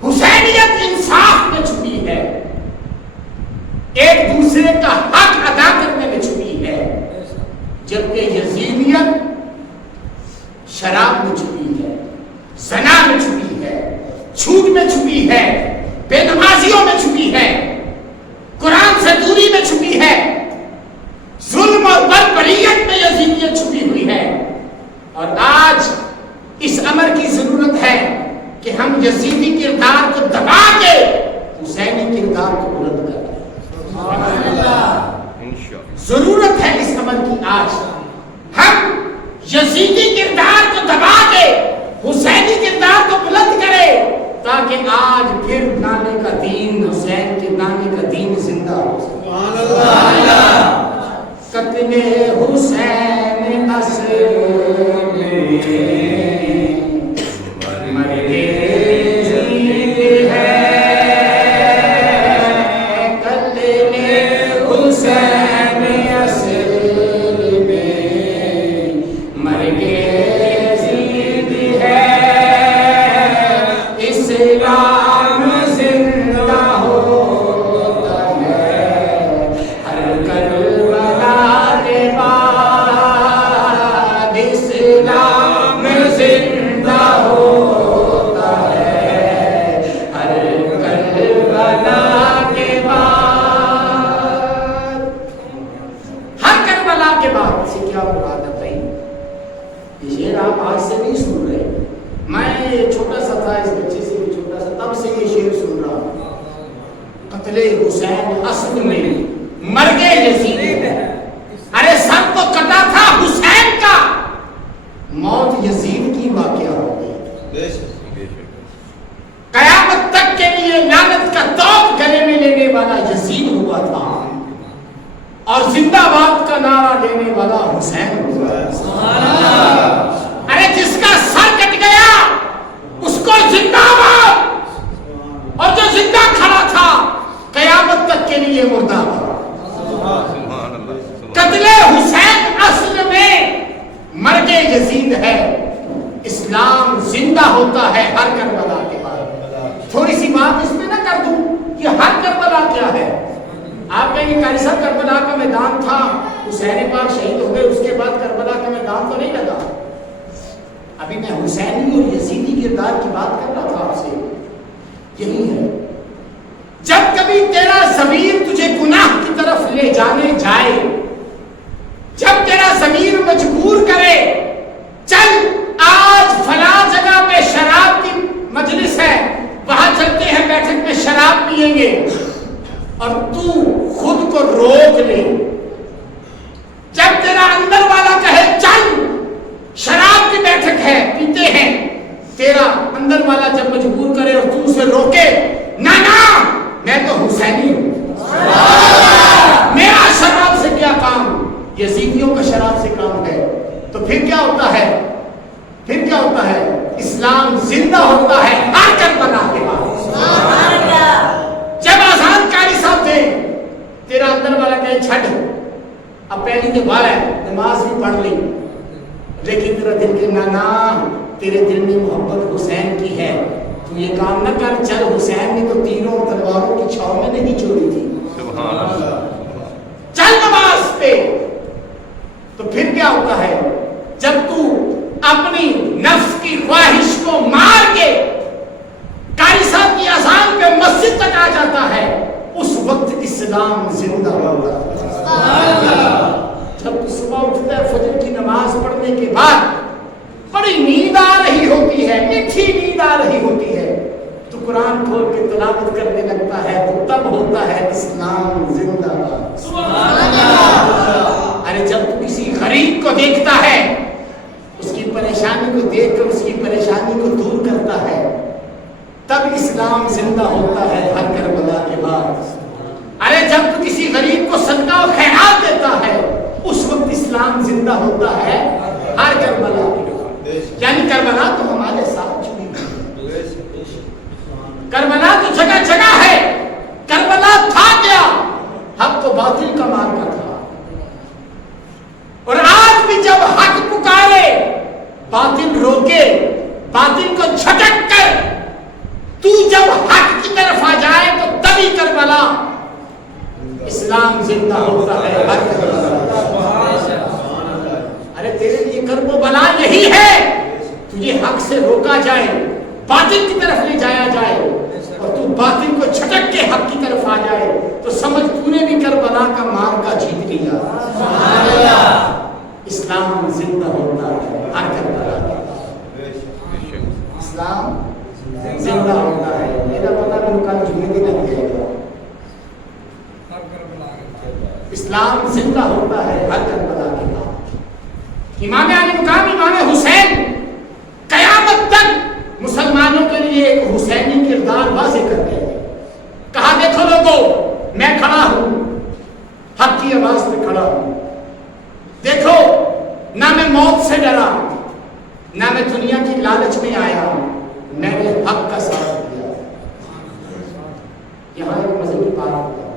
حسینیت انصاف میں چھپی ہے، ایک دوسرے کا حق ادا کرنے میں چھپی ہے، جبکہ یزیدیت شراب میں چھپی ہے، زنا میں چھپی ہے، جھوٹ میں چھپی ہے، بے نمازیوں میں چھپی ہے، قرآن سے دوری میں چھپی ہے، ظلم اور بربریت میں یزیدیت چھپی ہوئی ہے۔ اور آج اس امر کی ضرورت ہے کہ ہم یزیدی کردار کو دبا کے حسینی کردار کو بلند کریں۔ ضرورت ہے اس امر کی آج، ہم یزیدی کردار کو دبا کے حسینی کردار کو بلند کریں، تاکہ آج پھر نانے کا زندانی کا دین زندہ ہو سکے. سبحان اللہ. قتل حسین اصل مرگ یزید ہے. قتل حسین اصل مرگ یزید ہے. اسلام زندہ ہوتا ہے ہر کربلا کے بعد. اسلام زندہ ہوتا ہے ہر کربلا کے بعد. ہر کربلا کے بعد سے کیا مراد ہے بھائی؟ یہ شعر آپ آج سے نہیں سن رہے. میں چھوٹا سا تھا, اس بچے سے بھی چھوٹا سا, تب سے یہ شعر سن رہا ہوں. قتل حسین اصل میں مرگ یزید. ارے سب کو کٹا تھا حسین کا, موت یزید کی واقعہ ہو گئی. قیامت تک کے لیے لعنت کا توق گلے میں لینے والا یزید ہوا تھا, اور زندہ باد کا نعرہ دینے والا حسین ہوا. سبحان اللہ. ارے جس کا سر کٹ گیا اس کو زندہ باد, اور جو زندہ کھڑا تھا قیامت تک کے لیے مردہ باد. قتل حسین اصل میں مرگ یزید ہے. اسلام زندہ ہوتا ہے ہر کربلا کے بعد. تھوڑی سی بات اس میں نہ کر دوں کہ ہر کربلا کیا ہے. آپ کہیں گے قاری صاحب کربلا کا میدان تھا, حسین پاک شہید ہو گئے, اس کے بعد کربلا کا میدان تو نہیں لگا. ابھی میں حسینی اور یزیدی کردار کی بات کر رہا تھا آپ سے. یہی ہے, جب کبھی تیرا ضمیر تجھے گناہ کی طرف لے جانے جائے, جب تیرا ضمیر مجبور کرے چل آج فلاں جگہ پہ شراب کی مجلس ہے, وہاں چلتے ہیں, بیٹھک میں شراب پیئیں گے, اور تو خود کو روک لے. جب تیرا اندر والا کہے چل شراب کی بیٹھک ہے, پیتے ہیں, تیرا اندر والا جب مجبور کرے اور تو اسے روکے, نہ میں تو حسینی ہوں, میرا شراب سے کیا کام, یزیدیوں کا شراب سے کام ہے. تو پھر کیا ہوتا ہے, پھر کیا ہوتا ہے؟ اسلام زندہ ہوتا ہے ہر کربلا کے بعد. جب آزان قاری صاحب تھے, تیرا اندر والا کہے چھٹ, اب پہلی تو بار ہے, نماز بھی پڑھ لی, لیکن تیرا دل کے نانا, تیرے دل میں محبت حسین کی ہے, تو یہ کام نہ کر, چل حسین نے تو تینوں تلواروں کی چھاؤں میں نہیں چھوڑی تھی, چل نماز پہ. تو پھر کیا ہوتا ہے, جب تو اپنی نفس کی خواہش کو مار کے قاری صاحب کی اذان پہ مسجد تک آ جاتا ہے, اس وقت اسلام زندہ ہوتا ہے. جب تو صبح اٹھتا ہے فجر کی نماز پڑھنے کے بعد, بڑی نیند آ رہی ہوتی ہے, میٹھی نیند آ رہی ہوتی ہے, تو قرآن کھول کے تلاوت کرنے لگتا ہے, تو تب ہوتا ہے اسلام زندہ باد. ارے جب تو کسی غریب کو دیکھتا ہے, اس کی پریشانی کو دیکھ کر اس کی پریشانی کو دور کرتا ہے, تب اسلام زندہ ہوتا ہے ہر کربلا کے بعد. ارے جب تو کسی غریب کو صدقہ و خیرات دیتا ہے, اس وقت اسلام زندہ ہوتا ہے ہر کربلا کے بعد. یعنی کربلا تو ہمارے ساتھ جڑی ہے, کربلا تو جگہ جگہ ہے. کربلا تھا کیا, حق و باطل کا مارکا تھا, اور آج بھی جب حق پکارے باطل روکے, باطل کو جھٹک کر تو جب حق کی طرف آ جائے تو تبھی کربلا اسلام زندہ ہوتا ہے ہر کربلا. ارے تیرے لیے کرب و بلا یہی ہے, تجھے حق سے روکا جائے, باطل کی طرف لے جایا جائے, اور تو باطل کو جھٹک کے حق کی طرف آ جائے, تو سمجھ تو نے بھی کربلا کا مارکا جیت لیا. اسلام زندہ ہوتا ہے ہر کربلا کے بعد. اسلام زندہ ہوتا ہے. میرا پتا نہیں کل جمعے دن لگ جائے گا. اسلام زندہ ہوتا ہے ہر کربلا کے بعد. امام علی مقام امام حسین قیامت تک مسلمانوں کے لیے ایک حسینی کردار واضح کرتے ہیں. کہا دیکھو لوگوں, میں کھڑا ہوں، حق کی آواز پہ کھڑا ہوں. دیکھو نہ میں موت سے ڈرا، نہ میں دنیا کی لالچ میں آیا، میں نے حق کا ساتھ دیا. یہاں ایک مزے کی بات ہوتا ہے،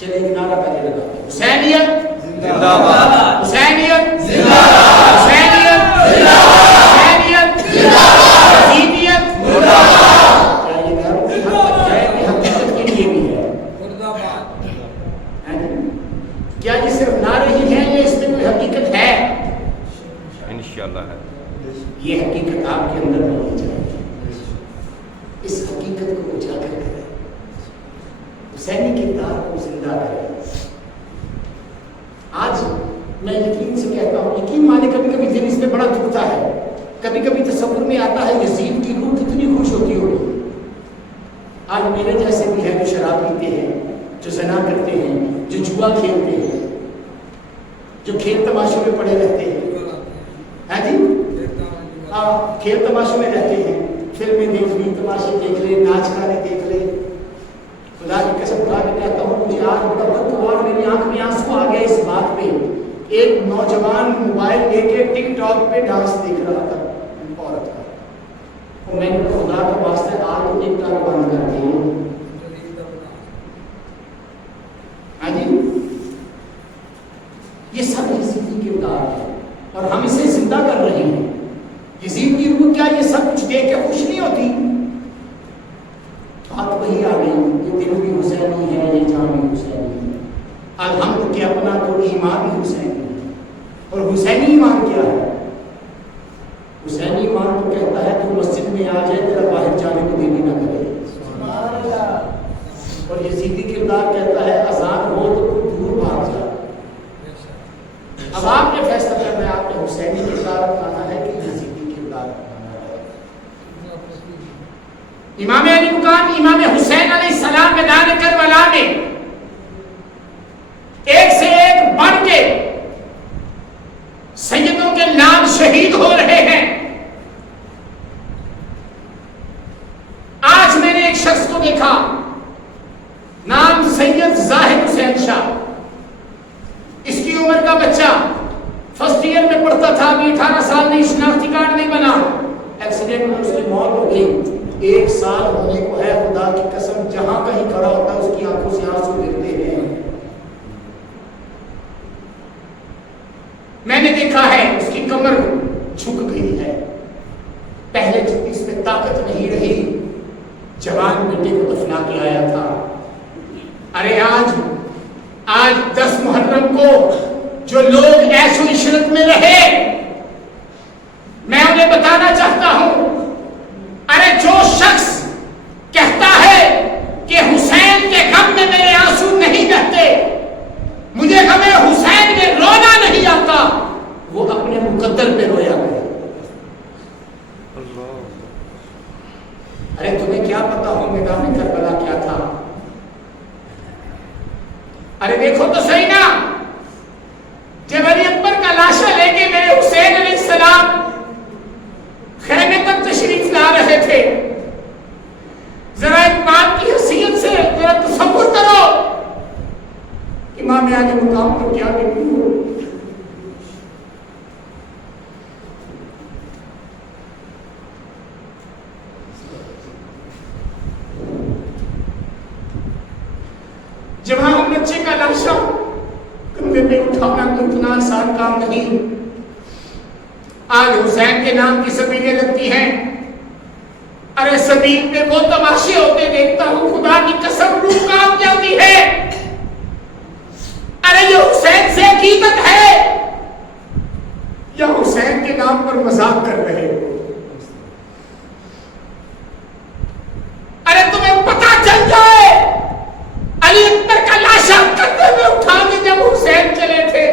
چلے ایک نعرہ پہلے لگا دیں، حسینیت زندہ باد، حسینیت زندہ باد، حسینیت زندہ باد، حسینیت زندہ باد، یزیدیت زندہ باد، کیا یہ غیروں کی حقیقت کے لیے بھی ہے؟ کیا یہ صرف نعرے ہی ہیں یا اس میں کوئی حقیقت ہے؟ انشاءاللہ ہے. یہ حقیقت آپ کے اندر ہونی چاہیے. اس حقیقت کو اجاگر کریں، حسینی کردار کو زندہ کریں. آج میں یقین سے کہتا ہوں، یقین مانے کبھی کبھی دل اس میں بڑا دکھتا ہے، کبھی کبھی تصور میں آتا ہے یزید کی روح کتنی خوش ہوتی ہوگی. آج میرے جیسے بھی ہیں جو شراب پیتے ہیں، جو زنا کرتے ہیں، جو جوا کھیلتے ہیں، جو کھیل تماشوں میں پڑے رہتے ہیں، ہے جی کھیل تماشوں میں رہتے ہیں، فلمیں دیکھ لی، تماشے دیکھ لے، ناچ گانے دیکھ لے. خدا کی قسم کھا کے کہتا ہوں، مجھے آج بڑا دکھ ہوا اور میری آنکھ میں آنسو آ گیا اس بات پہ. ایک نوجوان موبائل لے کے ٹک ٹاک پہ ڈانس دیکھ رہا تھا عورت کا، اور میں نے خدا کا واسطہ آج ٹک ٹاک بند کر دی. ہاں جی یہ سب یزیدی کردار ہے اور ہم اسے زندہ کر رہے ہیں. یزید کی روح کیا یہ سب کچھ دیکھ کے خوش نہیں ہوتی؟ بات وہی آ گئی، یہ دل بھی حسینی ہے، یہ جان بھی حسینی ہے. الحمد کہ اپنا تو ایمان بھی حسینی ہے. اور حسینی ایمان کیا ہے؟ حسینی ایمان تو کہتا ہے تو مسجد میں آ جائے تیرا باہر جانے کو دل ہی نہ کرے. اور یزیدی کردار کہتا ہے اذان ہو تو کوئی دور بھاگ جا. اب آپ نے فیصلہ کرنا ہے، آپ نے حسینی کردار اپنانا ہے کہ یزیدی کردار اپنانا ہے. امام علی مقام امام حسین علیہ السلام میدان کربلا میں ایک سے ایک بڑھ کے سیدوں کے نام شہید ہو رہے ہیں. آج میں نے ایک شخص کو دیکھا، نام سید زاہد حسین شاہ. اس کی عمر کا بچہ فرسٹ ایئر میں پڑھتا تھا، ابھی 18 سال نہیں، شناختی کارڈ نہیں بنا. ایکسیڈنٹ میں اس کی موت ہو گئی. 1 سال ہونے کو ہے. خدا کی قسم جہاں کہیں کھڑا ہوتا ہے اس کی آنکھوں سے آنسو گرتے ہیں. میں نے دیکھا ہے اس کی کمر جھک گئی ہے. پہلے اس میں طاقت نہیں رہی، جوان بیٹے کو دفنا کے آیا تھا. ارے آج 10 محرم کو جو لوگ عیش و عشرت میں رہے، میں انہیں بتانا چاہتا ہوں، ارے جو شخص کہتا ہے کہ حسین کے غم میں میرے آنسو نہیں بہتے، مجھے غم حسین میں رونا نہیں آتا، وہ اپنے مقدر پہ رویا کرے. ارے تمہیں کیا پتا ہو میدان کربلا کیا تھا؟ ارے دیکھو تو صحیح نا، جب علی اکبر کا لاشا لے کے میرے حسین علیہ السلام خیمے تک تشریف لا رہے تھے، ذرا ایک بات کی حیثیت سے ذرا تصور کرو امام علی مقام پر کیا بیتی ہو. جوان بچے کا لاشا کندھے پہ اٹھانا کوئی اتنا آسان کام نہیں. آج حسین کے نام کی سبیلیں لگتی ہیں. ارے سبیل پہ وہ تماشے ہوتے دیکھتا ہوں، خدا کی قسم روح کانپ جاتی ہے. ارے یہ حسین سے عقیدت ہے یا حسین کے نام پر مذاق کر رہے ہو؟ ارے تمہیں پتا چل جائے علی اکبر کا لاشا کندھے میں اٹھا کے جب حسین چلے تھے،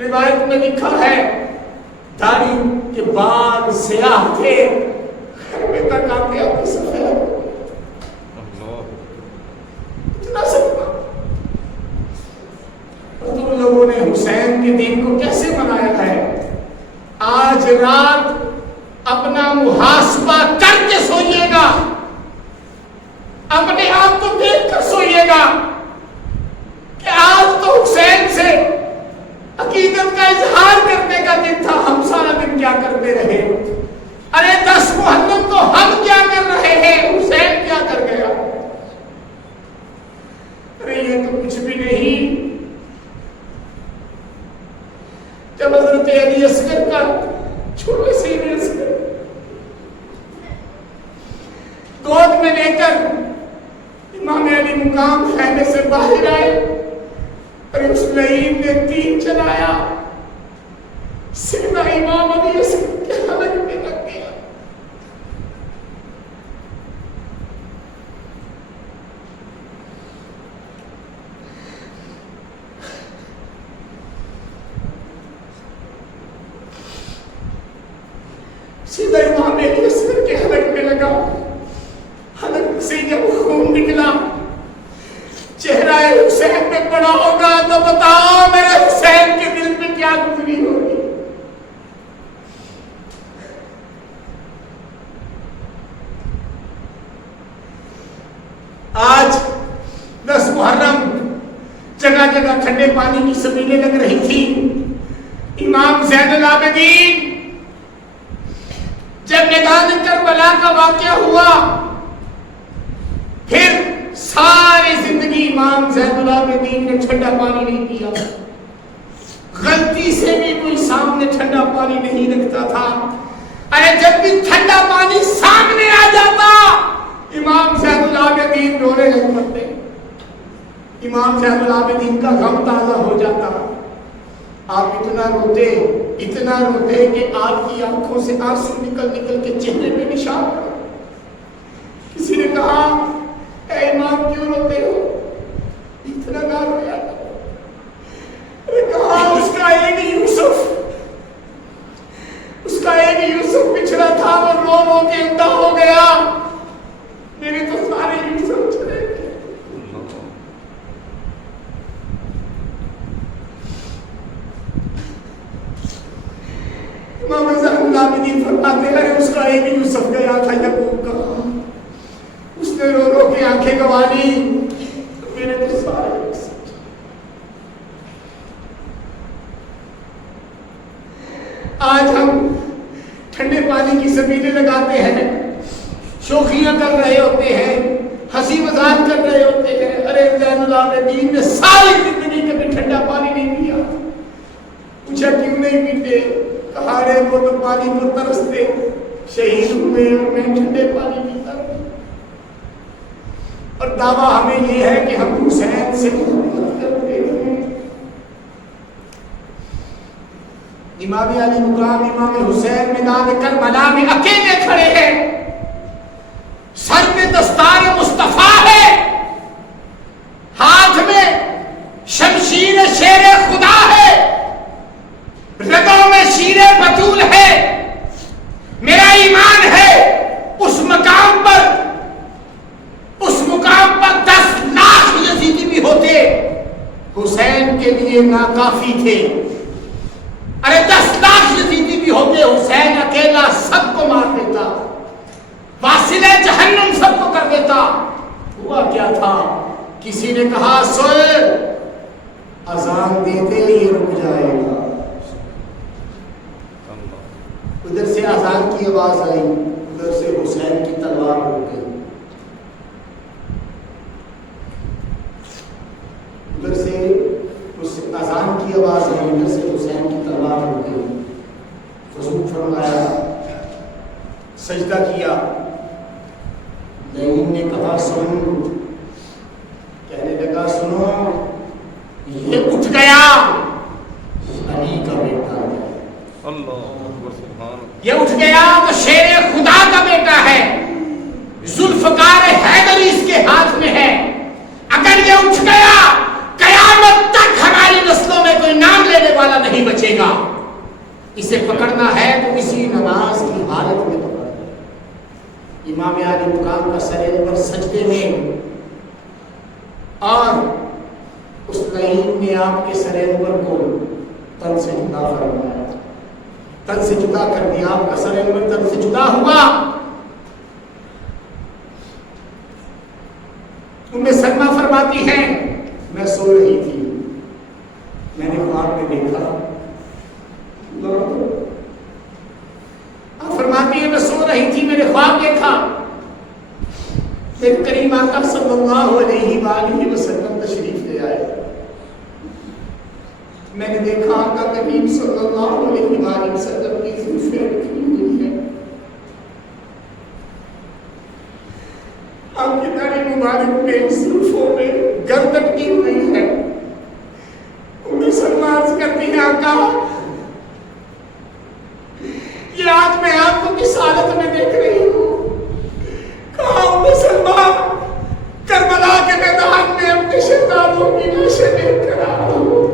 روایت میں لکھا ہے داڑھی کے بال سیاہ تھے، خیمے تک آتے آتے سفید. اتنا سب تم لوگوں نے حسین کے دین کو کیسے منایا ہے؟ آج رات اپنا محاسبہ کر کے سوئیے گا، اپنے آپ کو دیکھ کر سوئیے گا. ارے یہ تو کچھ بھی نہیں. جب حضرت علی اصغر کا چھوٹے سے ہی اصغر گود میں لے کر امام علی مقام خیمے سے باہر آئے اور اس لعین نے تیر چلایا, سیدھا امام علی اصغر کے حلق میں لگ گیا. سیدھا امام علی اصغر کے حلق میں لگا. حلق سے جب خون نکلا, چہرہ حسین میں پڑا ہوگا تو بتاؤ میرے حسین کے دل میں کیا گزری ہوگی. آج 10 محرم جگہ جگہ ٹھنڈے پانی کی سبیلیں لگ رہی تھی. امام زین العابدین جب میدان کربلا کا واقعہ ہوا, پھر ساری زندگی امام زین العابدین نے ٹھنڈا پانی نہیں پیا. غلطی سے بھی کوئی سامنے ٹھنڈا پانی نہیں رکھتا تھا. ارے جب بھی ٹھنڈا پانی سامنے آ جاتا امام زین العابدین رونے لگ پڑتے. امام زین العابدین کا غم تازہ ہو جاتا. آپ اتنا روتے کہ آپ کی آنکھوں سے آنسو نکل کے چہرے پہ نشان پڑے. کسی نے کہا اے امام کیوں روتے ہو, اتنا نہ رویا کرو. کہا اس کا ایک یوسف پچھڑا تھا, وہ رو کے اندھا ہو گیا. میرے تو سارے یوسف چلے گئے. امام زین العابدین فرماتے ہیں اس کا ایک یوسف گیا تھا یعقوب کا, اس نے رو کے آنکھیں گوا لی. میرے تو سارے یوسف. آج ہم ٹھنڈے پانی کی سبیلیں لگاتے ہیں, شوخیاں کر رہے ہوتے ہیں, ہنسی مذاق کر رہے ہوتے ہیں. ارے زین العابدین نے ساری زندگی کبھی ٹھنڈا پانی نہیں پیا. پوچھا کیوں نہیں پیتے, کہا رے وہ تو پانی کو ترستے, شہید ہوئے اور میں ٹھنڈے پانی پیتا ہوں. اور دعویٰ ہمیں یہ ہے کہ ہم حسین سے محبت کرتے ہیں. امام علی مقام امام حسین میدان کربلا میں اکیلے کھڑے ہیں. سر پہ دستار مصطفیٰ ہے, ہاتھ میں شمشیر شیر خدا ہے, رگوں میں شیر بطول ہے. میرا ایمان ہے اس مقام پر 10 لاکھ یزیدی بھی ہوتے حسین کے لیے ناکافی تھے. ارے 10 لاکھ یزیدی بھی ہوتے, حسین اکیلا سب کو مار دیتا, واصل جہنم سب کو کر دیتا. ہوا کیا تھا, کسی نے کہا سوئے اذان دیتے ہی رک جائے گا. ادھر سے اذان کی آواز آئی, ادھر سے حسین کی تلوار رک گئی. ادھر سے اذان کی آواز آئی, ادھر سے حسین کی تلوار رک گئی. حضور فرمایا, سجدہ کیا. لعین نے کہا سن, کہنے لگا سنو, یہ اٹھ گیا علی کا بیٹا ہے. یہ اٹھ گیا تو شیر خدا کا بیٹا ہے, ذوالفقار حیدری اس کے ہاتھ میں ہے. اگر یہ اٹھ گیا قیامت تک ہماری نسلوں میں کوئی نام لینے والا نہیں بچے گا. اسے پکڑنا ہے تو اسی نماز کی حالت میں پکڑنا. امام علی مقام کا سر پر سجدے میں, اور اس لعین نے آپ کے سر پر کو تن سے جدا فرمایا, تن سے جدا کر دیا. آپ کا سر پر تن سے جدا ہوا. ام سلمہ فرماتی ہیں میں سو رہی تھی, میں نے خواب میں دیکھا. آپ فرماتی ہے میں سو رہی تھی, میں نے خواب دیکھا. میرے کریم آقا صلی اللہ علیہ وآلہ وسلم تشریف لے آئے. میں نے دیکھا آقا کریم صلی اللہ علیہ وآلہ وسلم کی زلفیں رکھی ہوئی ہیں. آپ کی داڑھی مبارک میں زلفوں میں گرد اٹکی ہوئی ہے. انہیں سلمان کرتی ہے آقا یہ آج میں آپ کو کس حالت میں دیکھ رہی ہوں. کہا مسلمان کربلا کے میدان میں اپنے شہزادوں کی لاشیں دیکھ کر آ رہا ہوں.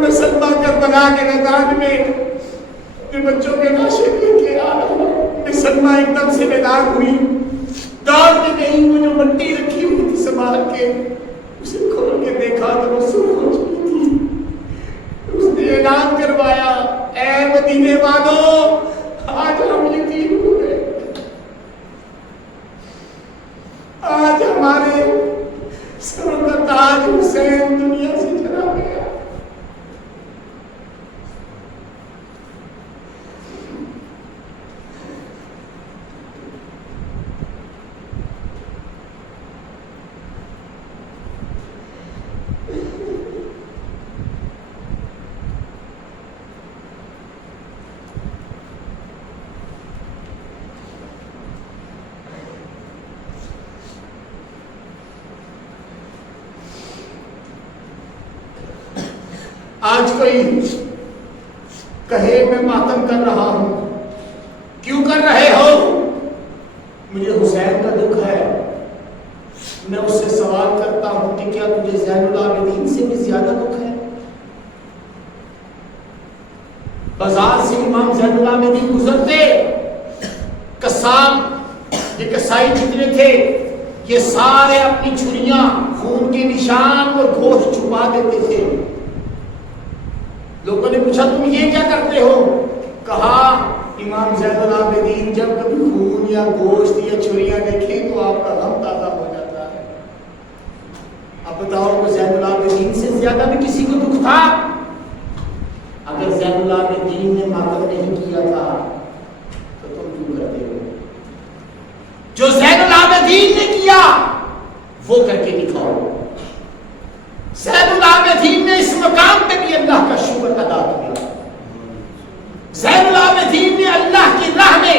مسلمان کربلا کے میدان میں اپنے بچوں کے لاشیں دیکھ کے آ رہا ہوں. مسلمان ایک دم سے بیدار ہوئی, دوڑ کے گئی, وہ جو مٹی رکھی ہوئی تھی سنبھال کے اسے کھول کے دیکھا تو وہ سرخ ہو چکی تھی. اس نے اعلان کروایا اے مدینے والوں آج ہم یتیم ہوئے, آج ہمارے سروں کا تاج حسین دنیا سے چلا گیا. آج کوئی کہے میں ماتم کر رہا ہوں, کیوں کر رہے ہو؟ مجھے حسین کا دکھ ہے. میں اس سے سوال کرتا ہوں کہ کیا تجھے زین العابدین سے بھی زیادہ دکھ ہے؟ بازار سے امام زین العابدین گزرتے, قصاب یہ کسائی جتنے تھے یہ سارے اپنی چھریاں خون کے نشان اور گوشت چھپا دیتے تھے. لوگوں نے پوچھا تم یہ کیا کرتے ہو؟ کہا امام زین العابدین جب کبھی خون یا گوشت یا چھریاں دیکھیں تو آپ کا غم تازہ ہو جاتا ہے. اب بتاؤ کہ زین العابدین سے زیادہ بھی کسی کو دکھ تھا؟ اگر زین العابدین نے ماتم نہیں کیا تھا تو تم کیوں کرتے ہو؟ جو زین العابدین نے کیا وہ کر کے دکھاؤ. زین العابدین نے اس مقام پہ بھی اللہ کا شکر ادا کیا. زین العابدین نے اللہ کی راہ میں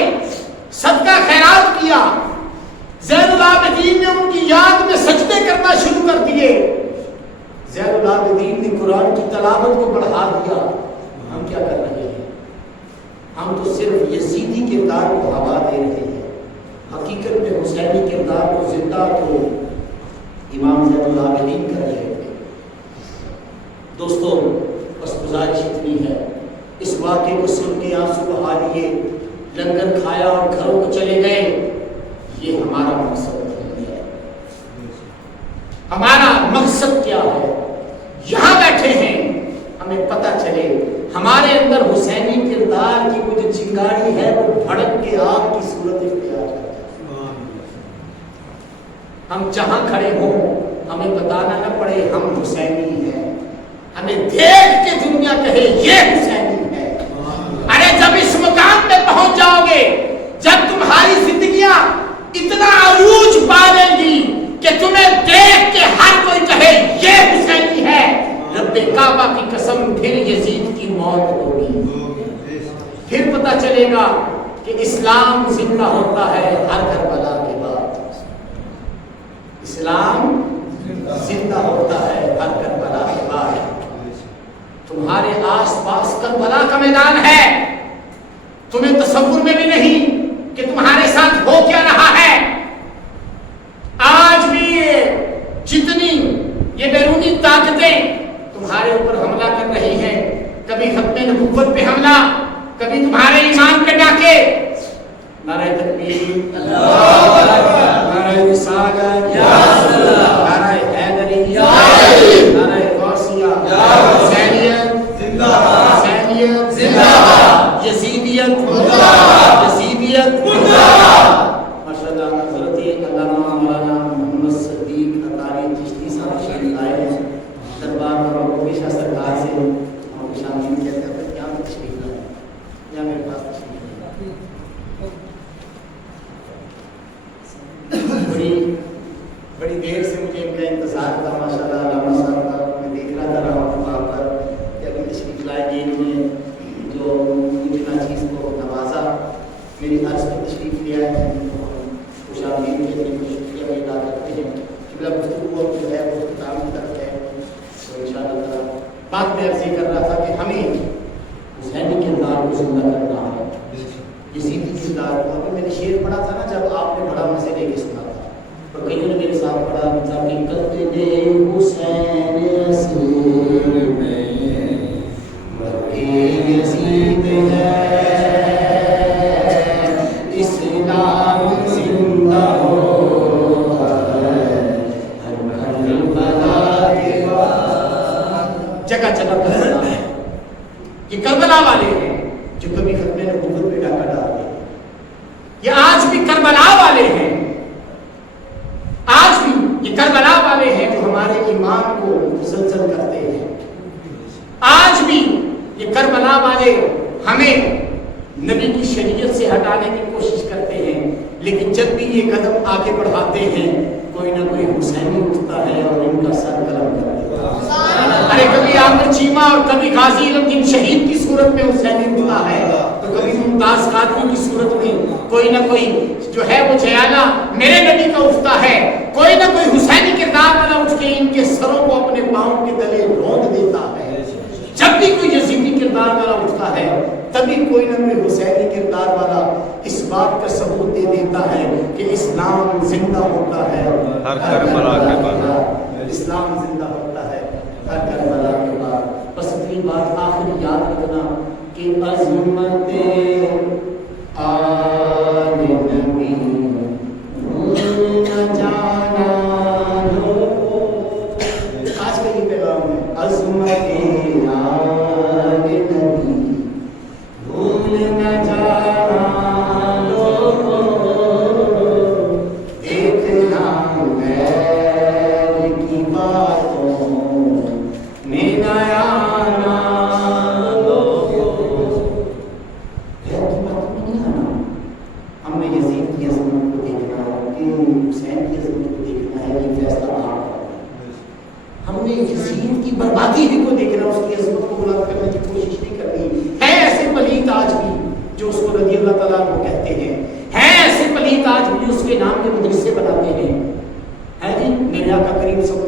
صدقہ خیرات کیا. زین العابدین نے ان کی یاد میں سجدے کرنا شروع کر دیے. زین العابدین نے قرآن کی تلاوت کو بڑھا دیا. ہم کیا کر رہے ہیں؟ ہم تو صرف یزیدی کردار کو ہوا دے رہے ہیں. حقیقت میں حسینی کردار کو زندہ تو امام زین العابدین کر رہے تھے. دوستو بس گزارش اتنی ہے, اس واقعے کو سن کے آنسو بہا لیے, لنگر کھایا اور گھروں کو چلے گئے. یہ ہمارا مقصد نہیں ہے. ہمارا مقصد کیا ہے؟ یہاں بیٹھے ہیں, ہمیں پتہ چلے ہمارے اندر حسینی کردار کی وہ جو چنگاری ہے وہ بھڑک کے آگ کی صورت اختیار کرتا ہے. ہم جہاں کھڑے ہوں ہمیں بتانا نہ پڑے ہم حسینی ہیں. ہمیں دیکھ کے دنیا کہے یہ حسینی ہے. ارے جب اس مقام پہ پہنچ جاؤ گے, جب تمہاری زندگیاں اتنا عروج پا لیں گی کہ تمہیں دیکھ کے ہر کوئی کہے یہ حسینی ہے, رب کعبہ کی قسم پھر یزید کی موت ہوگی. پھر پتہ چلے گا کہ اسلام زندہ ہوتا ہے ہر کربلا کے بعد. اسلام زندہ ہوتا ہے ہر کربلا کے بعد. تمہارے آس پاس کربلا کا میدان ہے, تمہیں تصور میں بھی نہیں کہ تمہارے ساتھ ہو کیا رہا ہے. آج بھی جتنی یہ بیرونی طاقتیں تمہارے اوپر حملہ کر رہی ہیں, کبھی ختم نبوت پہ حملہ, کبھی تمہارے ایمان پہ ڈاکے. نعرہ تکبیر, نعرہ رسالت, نعرہ حیدری, نعرہ غوثیہ, حسینیت زندہ باد, حسینیت زندہ باد, یزیدیت مردہ باد, یزیدیت مردہ باد. ماشاءاللہ حضرت علامہ مولانا محمد صدیق اطاری چشتی صاحب شریف آئے ہیں دربار میں. ہمیشہ سرکار سے ہم خوش آمدید کہتے ہیں. کیا تشریف لائے یا میرے پاس تشریف بڑی دیر سے مجھے ان کا انتظار تھا ماشاءاللہ علامہ صاحب کا. میں دیکھ رہا تھا وہاں پر کہ ابھی تشریف لائے گئے انہوں نے جو اتنا چیز کو نوازا. میری عرض پر تشریف لیا ہے, خوش آمدید کے لیے شکریہ ادا کرتے ہیں. قبلہ گفتگو اور جو ہے وہ اختتام کی طرف ہے. تو ان شاء اللہ تعالیٰ بات میں عرض یہ کر رہا تھا کہ ہمیں حسینی کردار کو زندہ کرنا ہے, یزیدی کردار کو. ابھی میں نے شعر پڑھا تھا نا جب آپ نے بڑا مزے لے کے سنا تھا, اور کئیوں نے میرے ساتھ پڑھا تھا کہ قتلِ حسین اسیر میں مرے یزید ہے, اسلام زندہ ہو ہر کربلا کے بعد. جگہ جگہ کربلا ہے. یہ کربلا والے ہیں جو کبھی ختم نبوت پہ ڈاکہ ڈالتے ہیں. یہ آج بھی کربلا والے ہیں, آج بھی یہ کربلا والے ہیں جو ہمارے ایمان کو مسلسل کرتے ہیں. آج بھی یہ کربلا والے ہمیں نبی کی شریعت سے ہٹانے کی کوشش کرتے ہیں, لیکن جب بھی یہ قدم آگے بڑھاتے ہیں کوئی نہ کوئی حسینی اٹھتا ہے اور ان کا سر قلم کر دیتا ہے. ارے کبھی عامر چیمہ اور کبھی غازی علم دین شہید کی صورت میں حسینی اٹھتا ہے, تو کبھی ممتاز قادری کی صورت میں کوئی نہ کوئی جو ہے وہ جیالہ میرے نبی کا اٹھتا ہے. کوئی نہ کوئی حسینی کردار والا اٹھ کے ان کے سروں کو اپنے پاؤں کے تلے روند دیتا ہے. جب بھی کوئی یزیدی کردار والا اٹھتا ہے تبھی کوئی نہ کوئی حسینی کردار والا اس بات کا ثبوت دے دیتا ہے کہ اسلام زندہ ہوتا ہے ہر کربلا کے بعد. اسلام زندہ ہوتا ہے ہر کربلا کے بعد. بس اتنی بات آخری یاد رکھنا کہ عظمت آل نبی بھول نہ جانا لوگو. آج کا یہ پیغام ہے, عظمت آل نبی بھول نہ جانا لوگو, دیکھنا غیر کی باتوں میں نہ آنا لوگو. غیر کی باتوں میں نہیں آنا. ہم نے یزید کی عظمت کو دیکھنا ہے کہ حسین کی عظمت کو دیکھنا ہے, یہ فیصلہ آپ کا. ہم نے یزید کی بربادی ہی کو دیکھنا, اس کی عظمت کو بلند کرنے کی کوشش نہیں کرنی. ہے ایسے پلیت آج بھی جو اس کو رضی اللہ تعالیٰ کو کہتے ہیں, ہے ایسے پلیت آج بھی جو اس کے نام کے مدرسے بناتے ہیں. ہے جی میرے آقا کریم صلی